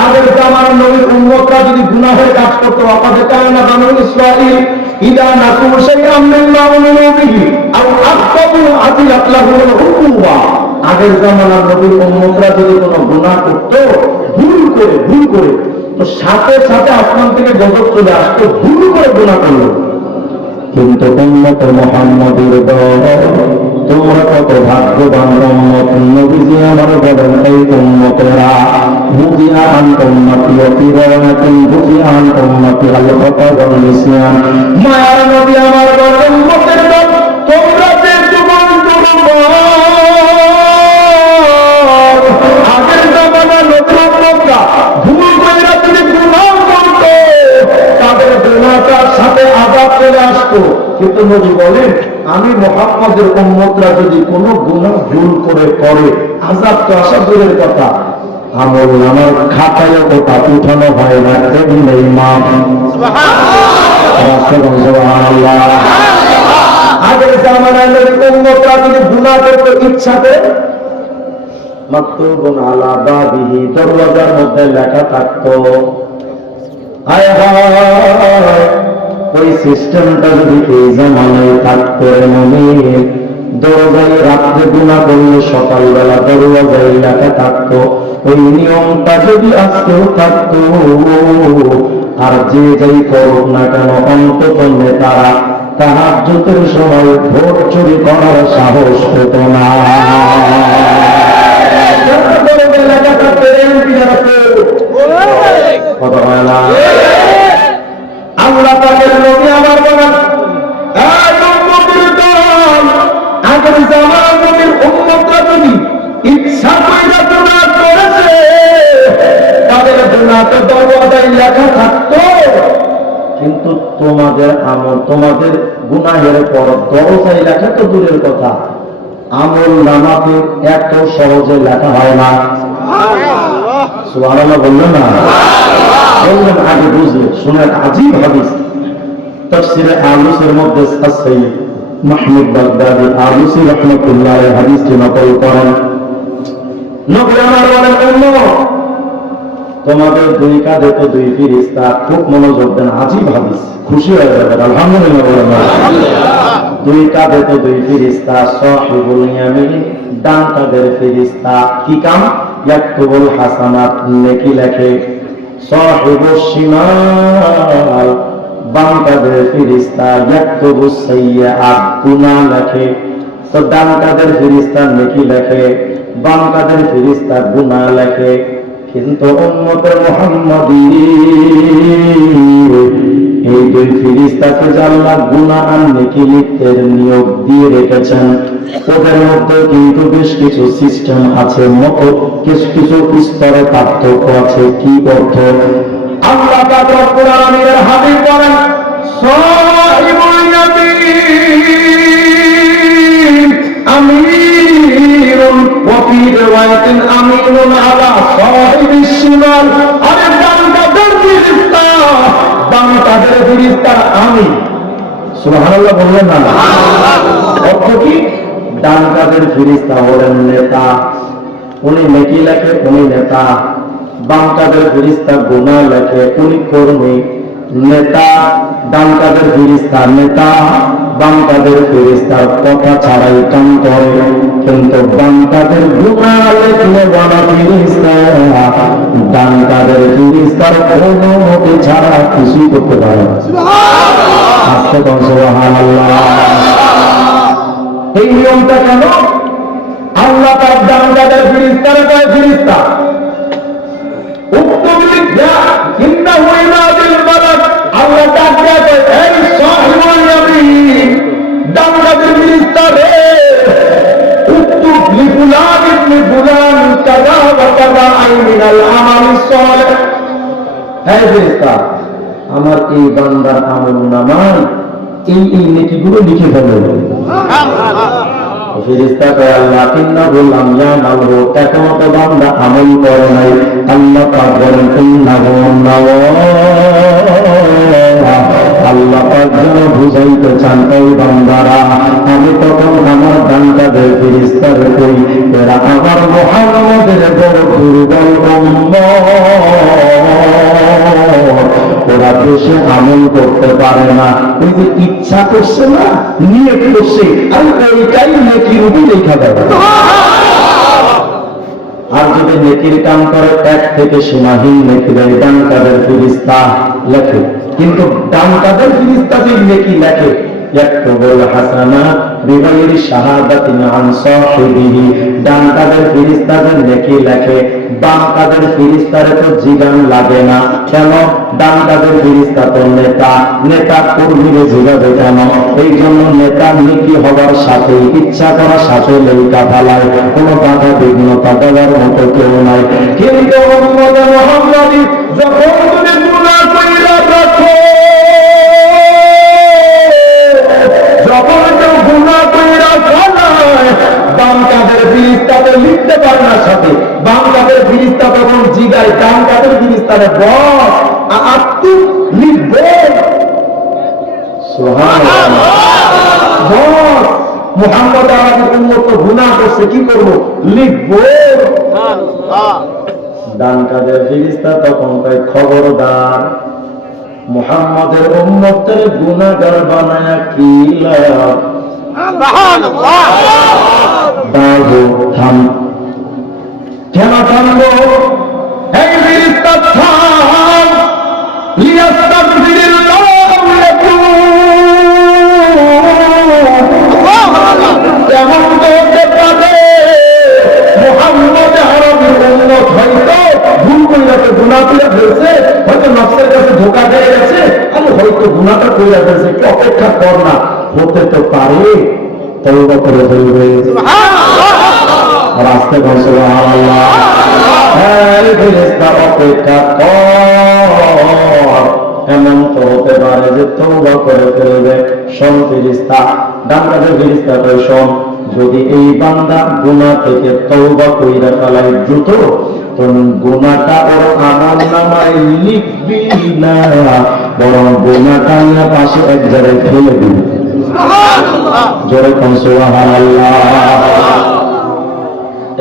আগের জামানার নবীর উম্মতরা যদি গুনাহের কাজ করতো, আমাদের কারণে বানু ইসরাঈল ইদা নাসু শাইআম মিম্মা উমিরু বিহি আও আখতাবু আতিলাত লাহুল উকুবা। আগের জামানার নবীর উম্মতরা যদি কোনো গুনাহ করতো, ভুল করে তো সাথে সাথে আসমান থেকে গজব চলে আসতো, ভুল করে গুনাহ করলো। কিন্তু উম্মত মুহাম্মদের দল, তোমরা কত ভাগ্যবান উম্মত। নবীজি আমার বলেন এই উম্মতেরা বুঝিয়া আন উম্মতি অতিরানাতুন বুঝিয়া আন উম্মতি আল খাতা ওয়াল নিসয়ান। মায়ার নবী আমার বলেন উম্মতের দল, তোমরা যে জুবান আগের জামানার নবীর উম্মতরা ভুল কইরা যদি গুনাহ করত, তাদের গুনাহটার সাথে আযাব চলে আসতো। কিন্তু নবী বলেন আমি মুহাম্মদের উম্মতরা যদি কোনো গুনাহ ভুল করে আযাব তো আসা দূরের কথা, আমল নামার খাতায় ওটা উঠানো হয় না। এমনি ইমাম সুবহানাল্লাহ। আগের জামানায় নবীর উম্মতরা যদি গুনাহ করতে ইচ্ছা করে, মাকতুবুন আলা বাবিহি, দরওয়াজার মধ্যে লেখা থাকতো। হায় হায়, ওই সিস্টেমটা যদি এই জামানায় থাকতো, মুমিন দরজায় রাত্রে গুনাহ করলে সকালবেলা দরজায় লেখা থাকতো। ওই নিয়মটা যদি আজকেও থাকতো, আর যে যাই করুক না কেন অন্তত নেতারা তাহাজ্জুদের সময় ভোট চুরি করার সাহস পেত না। কথা হয় না? আল্লাহ পাকের নবী আমার বলেন আগের জামানার নবীর উম্মতরা যদি কিন্তু তোমাদের আমল, তোমাদের গুনাহের পর দরজায় লেখা তো দূরের কথা, আমল নামাতে এত সহজে লেখা হয় না। সুবহানাল্লাহ বললেন না? বললেন আগে বুঝলে। শুনেন আজীব হাদিস, তাফসীরে আলুসের মধ্যে আছে, মাহমুদ বাগদাদি আলুসি রাহমাতুল্লাহ আলাইহি হাদিসটি নকল করেন। নবী আমার বলেন, উম্মত তোমাদের দুই কাঁধে তো দুই ফেরেশতা, খুব মনোযোগ দেন, আজীব হাদিস, খুশি হয়ে যাবেন। আলহামদুলিল্লাহ বলেন আলহামদুলিল্লাহ। দুই কাঁধে তো দুই ফেরেশতা, সাহিবুল ইয়ামিন ডান কাঁধের ফেরেশতা কি কাম? ইয়াকতুবুল হাসানাত নেকি লেখে, সাহিবুশ শিমাল বাম কাঁধের ফেরেশতা ইয়াকতুবুস সাইয়্যাত গুনাহ লেখে। তো ডান কাঁধের ফেরেশতা নেকি লেখে, বাম কাঁধের ফেরেশতা গুনাহ লেখে। কিন্তু উম্মতে মুহাম্মাদী এই দুই ফেরেশতাকে আল্লাহ গুনাহ আর নেকি লিখতে নিয়োগ দিয়ে রেখেছেন। ওদের মধ্যে কিন্তু বেশ কিছু সিস্টেম আছে, কিছু কিছু স্তরে পার্থক্য আছে। কি অর্থ? আল্লাহ পাক রব্বুল আলামিনের হাবিব বলেন, সাহিবুল ইয়ামিন আমিরুন ওয়া ফি রিওয়ায়াতিন আমিরুন আলা সাহিবিশ শিমাল। আরে ডান কাঁধের ফেরেশতা, বাম কাঁধের ফেরেশতা আমির। সুবহানাল্লাহ বললেন না? অর্থ কি? ডান কাঁধের ফেরেশতা হলেন নেতা, উনি নেকি লেখে, উনি নেতা। বাম কাঁধের ফেরেশতা গুনাহ লেখে, উনি কর্মী। নেতা ডান কাঁধের ফেরেশতা নেতা, বাম কাঁধের ফেরেশতার কথা ছাড়াই কাম করে। কিন্তু বাম কাঁধের গুনাহ লেখলে বলা ফেরেশতা ডান কাঁধের ফেরেশতার অনুমতি ছাড়া কিছুই করতে পারে না। আস্তে বল সুবহানাল্লাহ। এই নিয়মটা কেন? আল্লাহ পাক ডান কাঁধের ফেরেশতার কয় ফেরেশতা উক্তব লিখা ইন্নাহু ইনাদিল মালাক। আল্লাহ ডাক দেয়া কয়, এই সাহিবুল ইয়ামিন ডান কাঁধের ফেরেশতা রে, উক্তব লিফুলান ইবনে ফুলান কাযা ওয়া কাযা মিনাল আমালিস সালিহ। হে ফেরেশতা, আমার এই বান্দার আমল নামায় এই নেকিগুলো লিখে ফেলো। ফেরেশতা কয়, আল্লাহ ইন্নাহু লাম ইয়ামালু, এখনো তো বান্দা আমল করে নাই। আল্লাহ পাক বলেন, ইন্নাহু আল্লাহ পাক যেন বুঝাইতে চান, এই বান্দারা আমি তখন আমার ডান কাঁধের ফেরেশতারে কই, এরা আমার মুহাম্মদের বড় দুর্বল উম্মত, ওরা দেশে আমল করতে পারে না। ওই যে ইচ্ছা করছে না, নিয়ত করছে, আর ওইটাই নেকির উপর লেখা দেবে। আর যদি নেকির কাম করে, এক থেকে সীমাহীন নেকি দেয়। ডান কাঁধের ফেরেশতা লেখে, কিন্তু ডান কাঁধের ফেরেশতা যে নেকি লেখে, ইয়াকতুবুল হাসানাত বিগাইরি শাহাদাতিন আন সাহিবিহি। ডান কাঁধের ফেরেশতা যে নেকি লেখে, বাম কাঁধের ফেরেশতারে তো জিগান লাগে না। কেন? ডান কাঁধের ফেরেশতা তো নেতা, নেতা কর্মীরে জিগাবে কেন? এই জন্য নেতা নেকি হবার সাথে ইচ্ছা করার সাথে লেখা ফেলায়, কোনো বাধা বিঘ্নতা দেওয়ার মতো কেউ নাই। কিন্তু উম্মতে মুহাম্মাদী যখন তুমি গুনাহ কইরা রাখো, যখন কেউ গুনাহ কইরা ফেলায়, বাম কাঁধের ফেরেশতাকে লিখতে পারে না সাথে। বাম কাঁধের ফেরেশতা তখন জিগায় ডান কাঁধের ফেরেশতারে, বস আর তুই লিখবে। সুবহানাল্লাহ। বস মুহাম্মদ আরবি উম্মত গুনাহ করছে, কি করব? লিখবো। ডান কাঁধের ফেরেশতা তখন কয়, খবরদার, মুহাম্মাদের উম্মতের গুনাহগার বানায়া কি লাভ? সুবহানাল্লাহ। বাবু থাম। কেন থামবো? এই ফেরেশতা থাম, লিয়াস্তাগফিরিল্লাহ লাকুম। এমন তো হতে পারে মুহাম্মদ আরবির উম্মত হয়তো ভুল কইরাতে গুনাহ করে ফেলছে, হয়তো নফসের কাছে ধোঁকা দিয়ে গেছে, আমি হয়তো গুনাহটা কইরা ফেলছে, একটু অপেক্ষা কর না, হতে তো পারে তওবা করে ফেলবে। সুবহানাল্লাহ। আর আস্তে বল সুবহানাল্লাহ। এই ফেরেশতা অপেক্ষা কর, এমন তো হতে পারে তওবা করে ফেলবে। শোন ফেরেশতা, ডান কাঁধের ফেরেশতা কয় শোন, যদি এই বান্দা গুনাহ থেকে তওবা কইরা ফেলায় দ্রুত, তো গুনাহটা ওর আমলনামায় লিখবি না, বরং গুনাহটা নিয়ে পাশে এক জায়গায় ফেলে দিবি। জোরে কোন সুবহানাল্লাহ।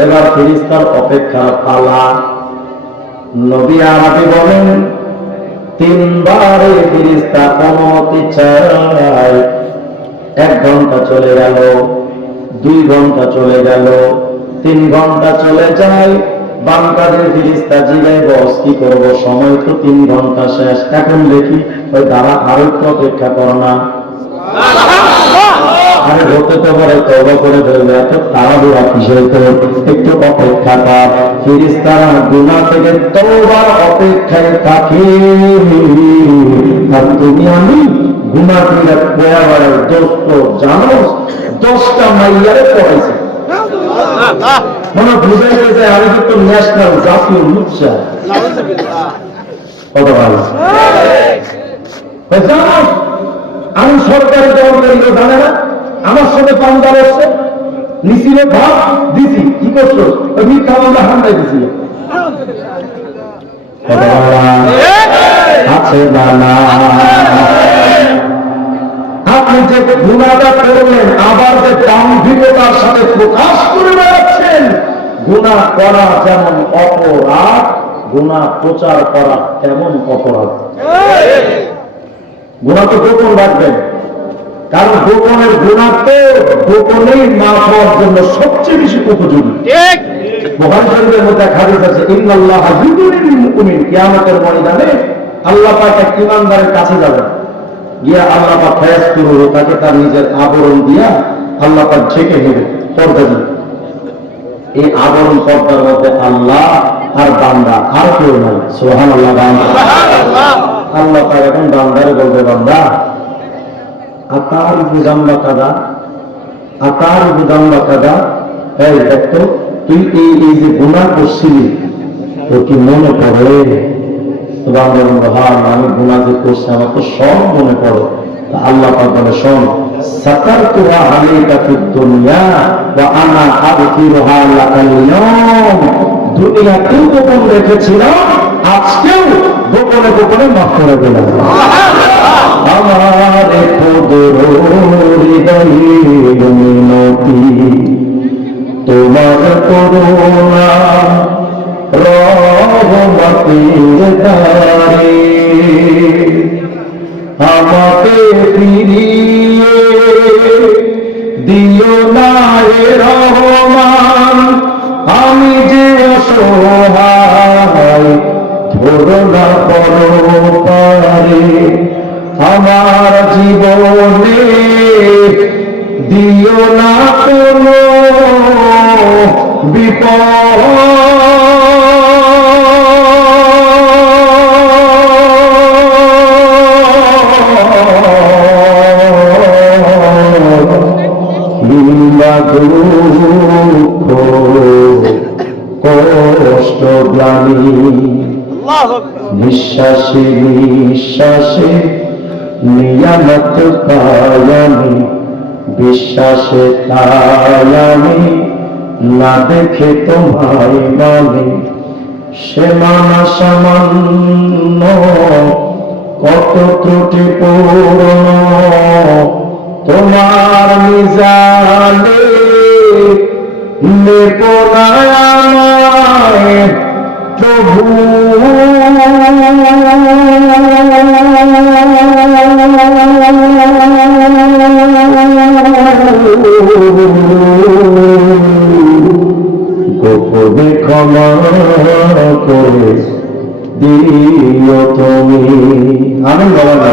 এবার ফেরেশতার অপেক্ষার পালা। নবী আমাকে বলেন, তিনবারে ফেরেশতা অনুমতি চায়। 1 ঘন্টা চলে গেল, 2 ঘন্টা চলে গেল, 3 ঘন্টা চলে যায়। বাম কাঁধের ফেরেশতা জিগায়, বস কি করবো, সময় তো 3 ঘন্টা শেষ, এখন দেখি ওই দ্বারা আরো একটু অপেক্ষা কর না। আরে হতে তো পারে তওবা করে ফেলবে, এত তাড়াহুড়া কিসের, একটু অপেক্ষা কর। ফেরেশতারা গুনাহ থেকে তওবার অপেক্ষায় থাকে, আর তুমি আমি গুনাহ করে পড়াবার দোস্ত জানো, 10টা মাইয়ারে পড়াইছে, মনে বুঝাই গেছে আমি কিন্তু ন্যাশনাল জাতীয় লুচ্চা। কত ভালো আমি সরকারি কর্মচারী, জানে না আমার সাথে পান্দা বসছে, নিছিল ভাব দিছি, কি করছো ওই মিথ্যা মামলা হামলাই দিছিল। আছে না, আপনি যে গুনাহটা করলেন আবার যে দাম্ভিকতার সাথে প্রকাশ করে বেড়াচ্ছেন, গুনাহ করা যেমন অপরাধ, গুনাহ প্রচার করা তেমন অপরাধ। গুনাহ তো গোপন রাখবেন, কারণ গোপনের গুনাহ তো গোপনেই মাফ হওয়ার জন্য সবচেয়ে বেশি উপযোগী। বুখারী শরীফের মধ্যে এক হাদিস আছে, ইন্নাল্লাহা ইউদুনিল মুমিন, কিয়ামতের ময়দানে আল্লাহ পাক এক ঈমানদারের কাছে যাবেন, গিয়া আল্লাহ পাক ফায়াসতুরু, তাকে তার নিজের আবরণ দিয়া আল্লাহ পাক ঢেকে নেবে, পর্দা দিয়ে। এই আবরণ পর্দার মধ্যে আল্লাহ আর বান্দা, আর কেউ নাই। সুবহানাল্লাহ। আল্লাহ পাক এখন বান্দারে বলবে, বান্দা আকার বুজাম্বা কাদা, আকার বুজাম্বা কাদা, এই দেখতো তুই এই যে গুনাহ করছিলি তোর কি মনে পড়ে? বান্দা বলবে, হ্যাঁ আমি গুনাহ যে করছি আমার তো সব মনে পড়ে। আল্লাহ পাক বলে, শোন, সাতারতুহা আলাইকা ফিদ দুনিয়া ওয়া আনা আগফিরুহা লাকাল ইয়াওম, দুনিয়াতেও গোপন রেখেছিলাম, আজকেও গোপনে গোপনে মাফ করে দিলাম। আমার ক্ষুদ্র হৃদয়ের মিনতি, তোমার করুণা রহমতের দ্বারে আমাকে ফিরিয়ে দিও না হে রহমান, আমি যে অসহায়, ধরো না পরপারে আমার জীবনে, দিও না কোনো বিপদ। দুঃখ কষ্ট গ্লানি নিঃশ্বাসে নিঃশ্বাসে নিয়ামত পায়ামি, বিশ্বাসে তায়ামি না দেখে তোমায় মানে, সে মানা সামান্য কত ত্রুটি পূর্ণ তোমার মিজানে, নেপোনায় আমায় প্রভু। গোপনে ক্ষমা করে দিও তুমি। আমি বলা না,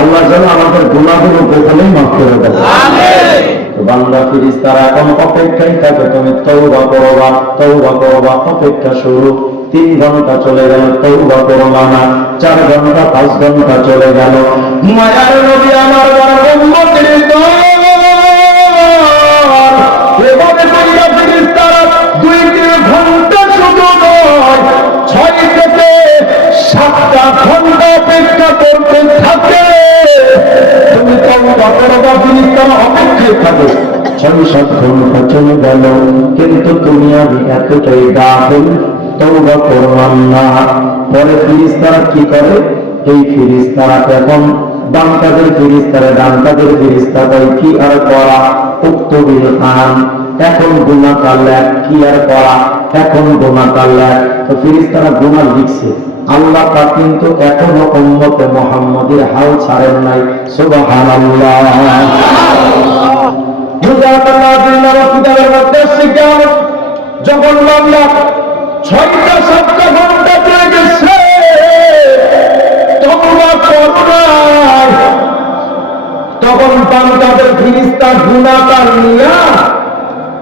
আল্লাহ যেন আমাদের গুনাহগুলো গোপনেই মাফ করে দেয়। বান্দা ফেরেশতারা এখন অপেক্ষায় থাকে, তুমি তওবা করবা, তওবা করবা, অপেক্ষা শুরু। 3 ঘন্টা চলে গেল, তওবা করবা না। 4 ঘন্টা 5 ঘন্টা চলে গেল। মায়ার নবী আমার উম্মতের দল, এভাবে কইরা ফেরেশতারা 2-3 ঘন্টা শুধু নয়, 6 থেকে 7টা ঘন্টা অপেক্ষা করতে থাকে। ততটা ফিরিস্তারা অপেক্ষায় থাকে। 6-7 ঘন্টা চলে গেল, কিন্তু তুমি আমি এতটাই গাফিল, তওবা করলাম না। পরে ফিরিস্তারা কি করে? এই ফিরিস্তারা এখন ডান কাজের ফিরিস্তারা ডান কাজের ফিরিস্তা কয় কি আর করা, উক্তবিল আন, এখন গুনাহ করলে কি আর করা, এখন গুনাহ করলে। তো ফিরিস্তারা গুনাহ লিখছে। আল্লাহ পাক কিন্তু এখনো উম্মতে মুহাম্মাদের হাল ছাড়েন নাই। সুবহানাল্লাহ। যখন বাংলা 6-7 ঘন্টা চলে গেছে, তখন বান্দাদের ফিরিস্তা গুনাহগার নিয়া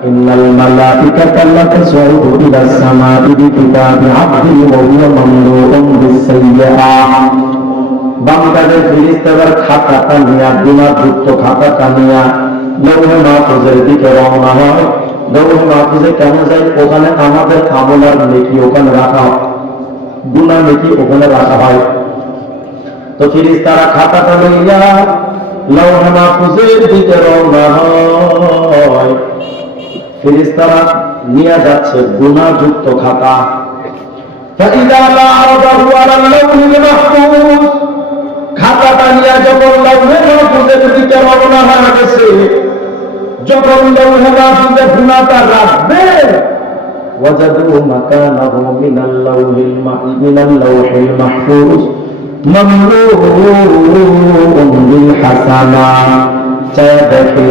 ইন্নাল মালাইকাতা লা তাসউদু ইলা সামাই বিকিতাবি আবদিন ওয়া হুয়া মামলুউন বিসাইয়্যাহ। বান্দাদের ফিরিস্তাদের খাতাটা নিয়া, গুনাহযুক্ত খাতাটা নিয়া লৌহে মাহফুজের দিকে রওনা হয়। লৌহে মাহফুজে কেন যায়? ওখানে আমাদের আমল আর নেকি ওখানে রাখা হয়, গুনাহ নেকি ওখানে রাখা হয়। তো ফিরিস্তারা খাতাটা লইয়া লৌহে মাহফুজের দিকে রওনা হয়। ফিরিস্তারা নিয়ে যাচ্ছে গুনাহযুক্ত খাতা। ফাইদা লা আরাদাহু আলাল লাউহিল মাহফুজ, খাতাটা নিয়ে যখন লৌহে মাহফুজের দিকে রওনা হয়ে গেছে, যখন লৌহে মাহফুজে গুনাহটা রাখবে, ওয়াজাদু মাকানাহু মিনাল লাউহিল মাহফুজ মামলুউন বিল হাসানা। চায় দেখে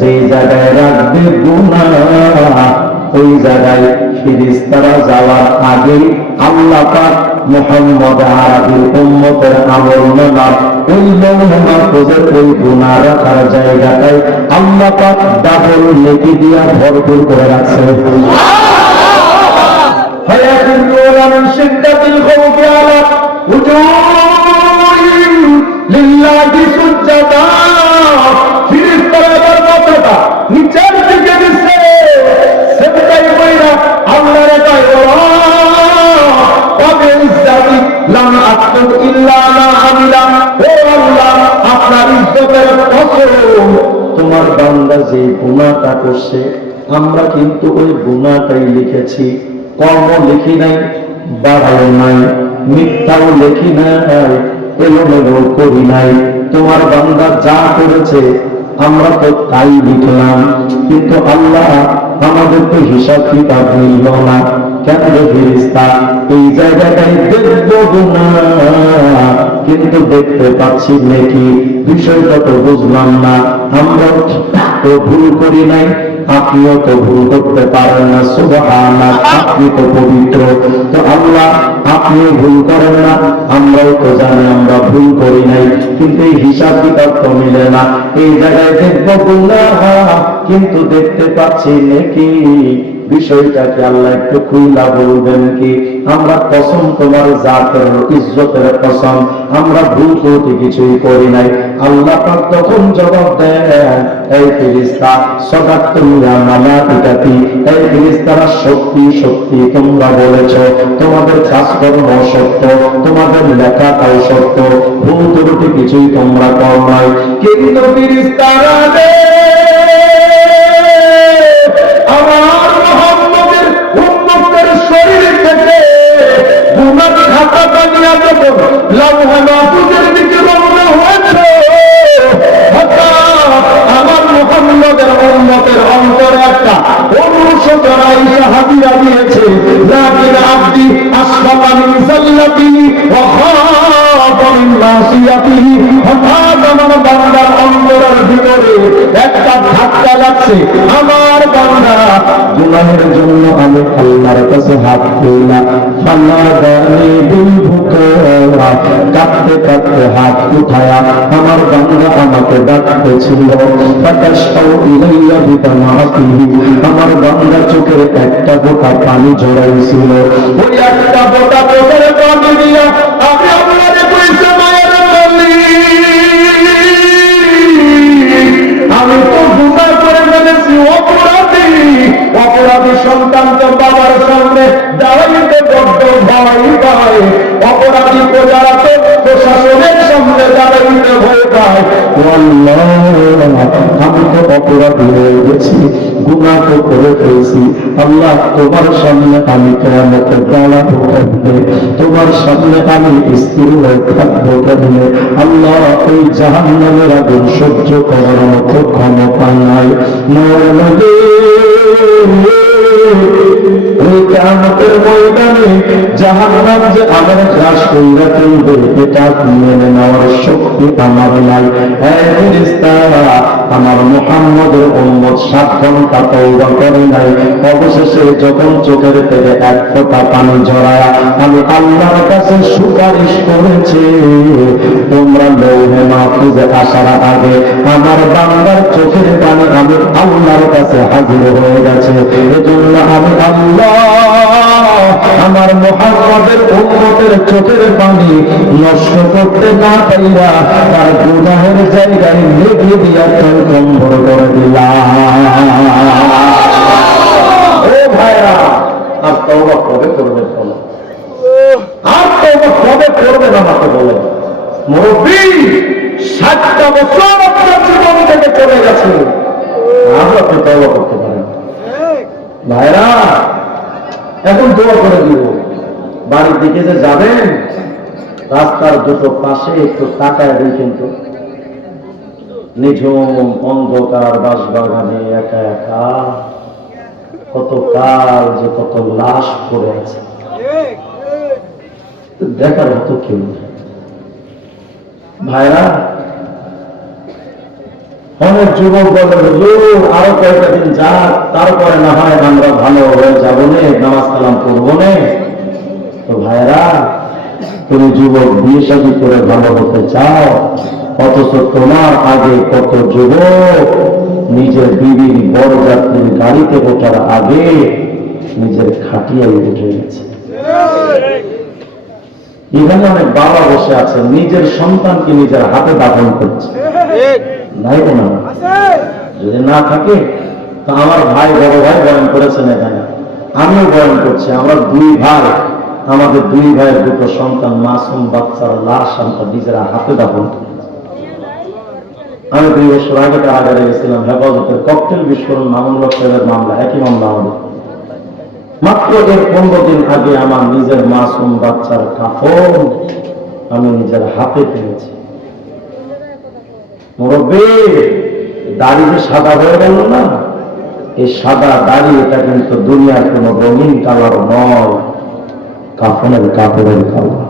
যে জায়গায় রাখবে গুনাহ, ওই জায়গায় ফিরিস্তারা যাওয়ার আগে আল্লাহ পাক মুহাম্মদ আরবির উম্মতের আমলনামা ওই লৌহে মাহফুজের ওই গুনাহ রাখার জায়গাটায় আল্লাহ পাক ডাবল নেকি দিয়া ভরপুর করে রাখছে। ফায়াকুলুনা মিন শিদ্দাতিল খাউফি আলা উজুহিহিম লিল্লাহি সুজদা। ফিরিস্তারা মাথাটা নিচের দিকে দিচ্ছে, সেটাই কইরা আল্লাহর কয় লাম আকুল ইল্লা মা আমিলা। ও আল্লাহ, আপনার ইজ্জতের কসম, তোমার বান্দা যে গুনাহটা করছে আমরা কিন্তু ওই গুনাহটাই লিখেছি, কর্ম লিখি নাই, বাড়াও নাই, মিথ্যাও লিখি নাই, এলোমেলো করি নাই। তোমার বান্দা যা করেছে আমরা তো তাই লিখলাম, কিন্তু আল্লাহ আমাদের তো হিসাব কিতাব নিল না। কেন ফেরেশতা এই জায়গাটাই দেখবো গুনাহ, কিন্তু দেখতে পাচ্ছি নেকি, বিষয়টা তো বুঝলাম না। আমরা তো ভুল করি নাই, আপনিও তো ভুল করতে পারেন না। সুবহানাল্লাহ, আপনি তো পবিত্র। তো আল্লাহ আপনিও ভুল করেন না, আমরাও তো জানি আমরা ভুল করি নাই, কিন্তু এই হিসাব কিতাব তো মিলে না। এই জায়গায় দেখবো গুনাহ, কিন্তু দেখতে পাচ্ছি নেকি, বিষয়টাকে আল্লাহ একটু খুইলা বলবেন কি? আমরা কসম তোমার জাতের ইজ্জতের কসম, আমরা ভুল করতে কিছুই করি নাই। আল্লাহ পাক তখন জবাব দেন, এই ফেরেশতা সাদাকতুম ইয়া মালাইকাতি, এই ফেরেশতারা সত্যি সত্যি তোমরা বলেছো, তোমাদের কাজকর্ম সত্য, তোমাদের লেখাটাও সত্য, ভুল ত্রুটি কিছুই তোমরা করো নাই। কিন্তু ফেরেশতারা আমার মুহাম্মদের উম্মতের শরীর থেকে গুনাহ খাতাটা নিয়ে যখন লৌহে মাহফুজের দিকে রওনা হয়েছে, আমার মুহাম্মদের উম্মতের অন্তরে একটা অনুশোচনা হাদিয়া দিয়েছে। লাকিন আব্দি আসফাকা মিন যাল্লাতিহি ওয়া খাফা মিন মাসিয়াতিহি। হঠাৎ আমার বান্দার অন্তরের ভিতরে একটা ধাক্কা লাগছে। আমার বান্দা গুনাহের জন্য আমি আল্লাহর কাছে হাত তুললাম, ফানাদানি বিল বুকা, কাঁদতে কাঁদতে হাত উঠায়া আমার বান্দা আমাকে ডাকতেছিল। ফাতাশাউ ইলাইয়া বিতামাতিহি, আমার বান্দা চোখের একটা ফোঁটা পানি ঝরাইছিল। ওই একটা ফোঁটা চোখের পানি দিয়া আমি আপনারে কইছে, মায়ের আমি তো গুনাহ করে ফেলেছি, অপরাধী সন্তান তো বাবার সামনে দাঁড়াইতে বড্ড ভয় পায়, অপরাধী প্রজারা তো প্রশাসনের সামনে দাঁড়াইতে ভয় পায়। আল্লাহ তোমার সামনে আমি কিয়ামতে দাঁড়াবো কেমনে, তোমার সামনে আমি স্থির হয়ে থাকবো কেমনে। আল্লাহ ওই জাহান্নামের আগুন সহ্য করার মতো ক্ষমতা নাই। ওই কিয়ামতের ময়দানে জাহান্নাম যে আমার গ্রাস কইরা তুলবে এটা মেনে নেওয়ার শক্তি আমার নাই। ফেরেশতারা আমার মুহাম্মদের উম্মত 7 ঘন্টা তওবা করে নাই, অবশেষে যখন চোখের থেকে এক ফোঁটা পানি ঝরায়া আমি আল্লাহর কাছে সুপারিশ করেছি, তোমরা লৌহে মাহফুজে আসার আগে আমার বান্দার চোখের পানি আমি আল্লাহর কাছে হাজির হয়ে গেছে। এজন্য আমি আল্লাহ আমার মুহাম্মদের উম্মতের চোখের পানি নষ্ট করতে না পাইরা তার গুনাহের জায়গায় নেকি দিয়া কম্বর করে দিলাম। ও ভাইরা, আর তওবা কবে করবেন? আর তওবা কবে করবেন আমাকে বলেন। মুরব্বী 60টা বছর আপনার জীবন থেকে চলে গেছে, আর আপনি তওবা করতে পারেন ভাইরা। এখন দোয়া করে দিব, বাড়ির দিকে যে যাবেন রাস্তার দুটো পাশে একটু তাকায় দেখেন তো, নিঝুম অন্ধকার বাঁশবাগানে একা একা কত কাল যে কত লাশ পড়ে আছে, দেখার মতো কেউ নেই ভাইরা। অনেক যুবক বলে হুজুর আরো কয়েকটা দিন যাক, তারপরে না হয় আমরা ভালো হয়ে যাবো নে, নামাজ কালাম করবো নে। তো ভাইরা, তুমি যুবক বিয়ে শাদী করে ভালো হতে চাও, অথচ তোমার আগে কত যুবক নিজের বিবির বরযাত্রীর গাড়িতে ওঠার আগে নিজের খাটিয়ায় উঠে গেছে। এখানে অনেক বাবা বসে আছেন নিজের সন্তানকে নিজের হাতে দাফন করছে, নাই না? যদি না থাকে তো আমার ভাই বড় ভাই বয়ান করেছেন এখানে, আমিও বয়ান করছি। আমরা 2 ভাই, আমাদের 2 ভাইয়ের 2টো সন্তান মাসুম বাচ্চার লাশ আমরা নিজেরা হাতে দাফন করেছি। আমি 2 বছর আগে কারাগারে গেছিলাম, হেফাজতের ককটেল বিস্ফোরণ মামুনুল সাহেবের মামলা, একই মামলা আমাদের। মাত্র এর 15 দিন আগে আমার নিজের মাসুম বাচ্চার কাফন আমি নিজের হাতে পেয়েছি। মুরব্বী, দাড়ি যে সাদা হয়ে গেল না, এই সাদা দাড়ি এটা কিন্তু দুনিয়ার কোন রঙিন কালার নয়, কাফনের কাপড়ের কালার।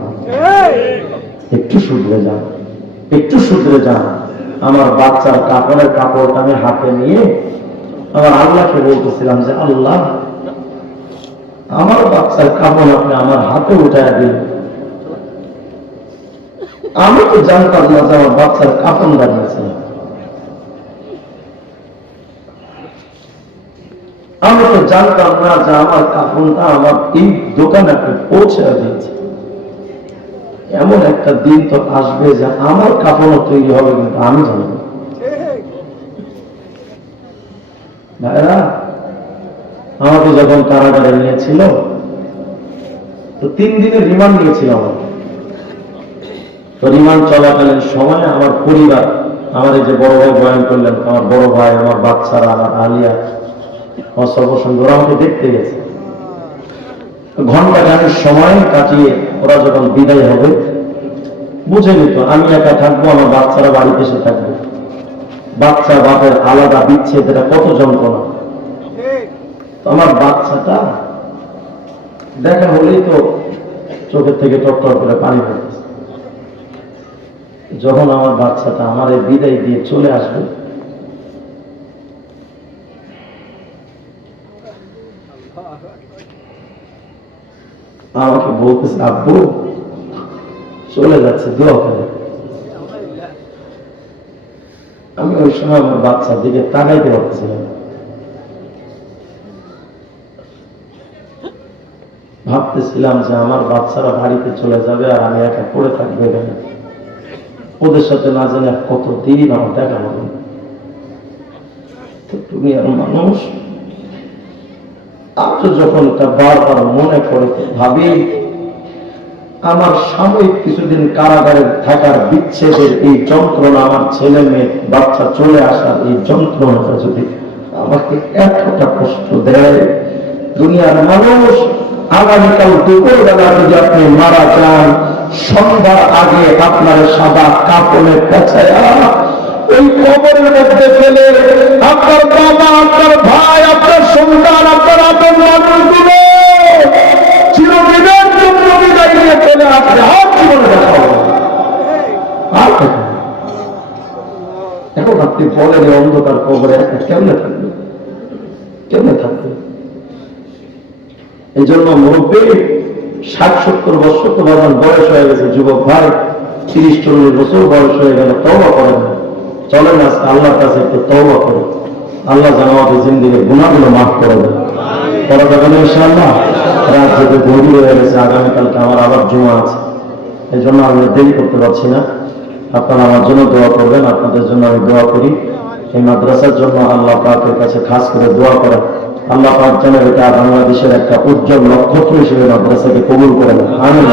একটু শুধরে যান, একটু শুধরে যান। আমার বাচ্চার কাপড়ের কাপড়টা আমি হাতে নিয়ে আমার আল্লাহকে বলতেছিলাম যে আল্লাহ, আমার বাচ্চার কাপড় আপনি আমার হাতে উঠায় দিন। আমি তো জানতাম না যে আমার বাচ্চার কাপড় দাঁড়িয়েছে, আমি তো জানতাম না যে আমার কাপড়টা আমার এই দোকানে আপনি পৌঁছে দিয়েছে। এমন একটা দিন তো আসবে যে আমার কাপড়ও তৈরি হবে, কিন্তু আমি জানি না। ভাইরা, আমাকে যখন কারাগারে নিয়েছিল তো 3 দিনের রিমান্ড নিয়েছিল আমাকে। তো রিমান্ড চলাকালীন সময় আমার পরিবার, আমার এই যে বড় ভাই বয়ান করলেন, আমার বড় ভাই, আমার বাচ্চারা, আমার আলিয়া, আমার সর্বসঙ্গ, ওরা আমাকে দেখতে গেছে। ঘন্টা গানের সময় কাটিয়ে ওরা যখন বিদায় হবে, বুঝে নিত আমি একা থাকবো, আমার বাচ্চারা বাড়িতে এসে থাকবে। বাচ্চা বাপের আলাদা বিচ্ছেদ, এটা কত যন্ত্রণা। আমার বাচ্চাটা দেখা হলেই তো চোখের থেকে টপটপ করে পানি পড়তেছে। যখন আমার বাচ্চাটা আমার এই বিদায় দিয়ে চলে আসবে, আমাকে বলতেছে আব্বু চলে যাচ্ছে, দোয়া করে। আমি ওই সময় আমার বাচ্চার দিকে তাকাইতে পারছিলাম, ভাবতেছিলাম যে আমার বাচ্চারা বাড়িতে চলে যাবে আর আমি একা পড়ে থাকবো এখানে, ওদের সাথে না জানি কতদিন আমার দেখা হবে। তো তুমি আর মানুষ, আজ যখন তা বারবার মনে করে ভাবি আমার সাময়িক কিছুদিন কারাগারে থাকার বিচ্ছেদের এই যন্ত্রণা, আমার ছেলে মেয়ে বাচ্চা চলে আসার এই যন্ত্রণাটা যদি আমাকে এতটা কষ্ট দেয়, দুনিয়ার মানুষ আগামীকাল দুপুর বেলা যদি আপনি মারা যান, সন্ধ্যার আগে আপনার সাদা কাপড়ে পেঁচায়া ওই কবরের মধ্যে ফেলে আপনার বাবা, আপনার ভাই, আপনার সন্তান, আপনার আপন মানুষগুলো চিরদিনের জন্য বিদায় নিয়ে চলে আসবে। আর জীবনে দেখা হবে আর দেখা। এখন আপনি বলেন এই অন্ধকার কবরে কেমনে থাকবে, কেমনে থাকবে? এই জন্য মুরব্বী 60-70 বছর তো বাজার বয়স হয়ে গেছে, যুবক ভাই 30-40 বছর বয়স হয়ে গেল, তওবা করেন, চলেন আজকে আল্লাহর কাছে একটু তওবা করে আল্লাহ যেন আমাদের জিন্দেগির গুনাহগুলো মাফ করে দেন। করা যাবে না ইনশাআল্লাহ? রাত যেতে গভীর হয়ে গেছে, আগামীকালকে আমার আবার জুমা আছে, এই জন্য আমি দেরি করতে পারছি না। আপনারা আমার জন্য দোয়া করবেন, আপনাদের জন্য আমি দোয়া করি। এই মাদ্রাসার জন্য আল্লাহ পাকের কাছে খাস করে দোয়া করেন, আল্লাহ পাক যেন এটা বাংলাদেশের একটা উজ্জ্বল নক্ষত্র হিসেবে মাদ্রাসাকে কবুল করেন। আমিন।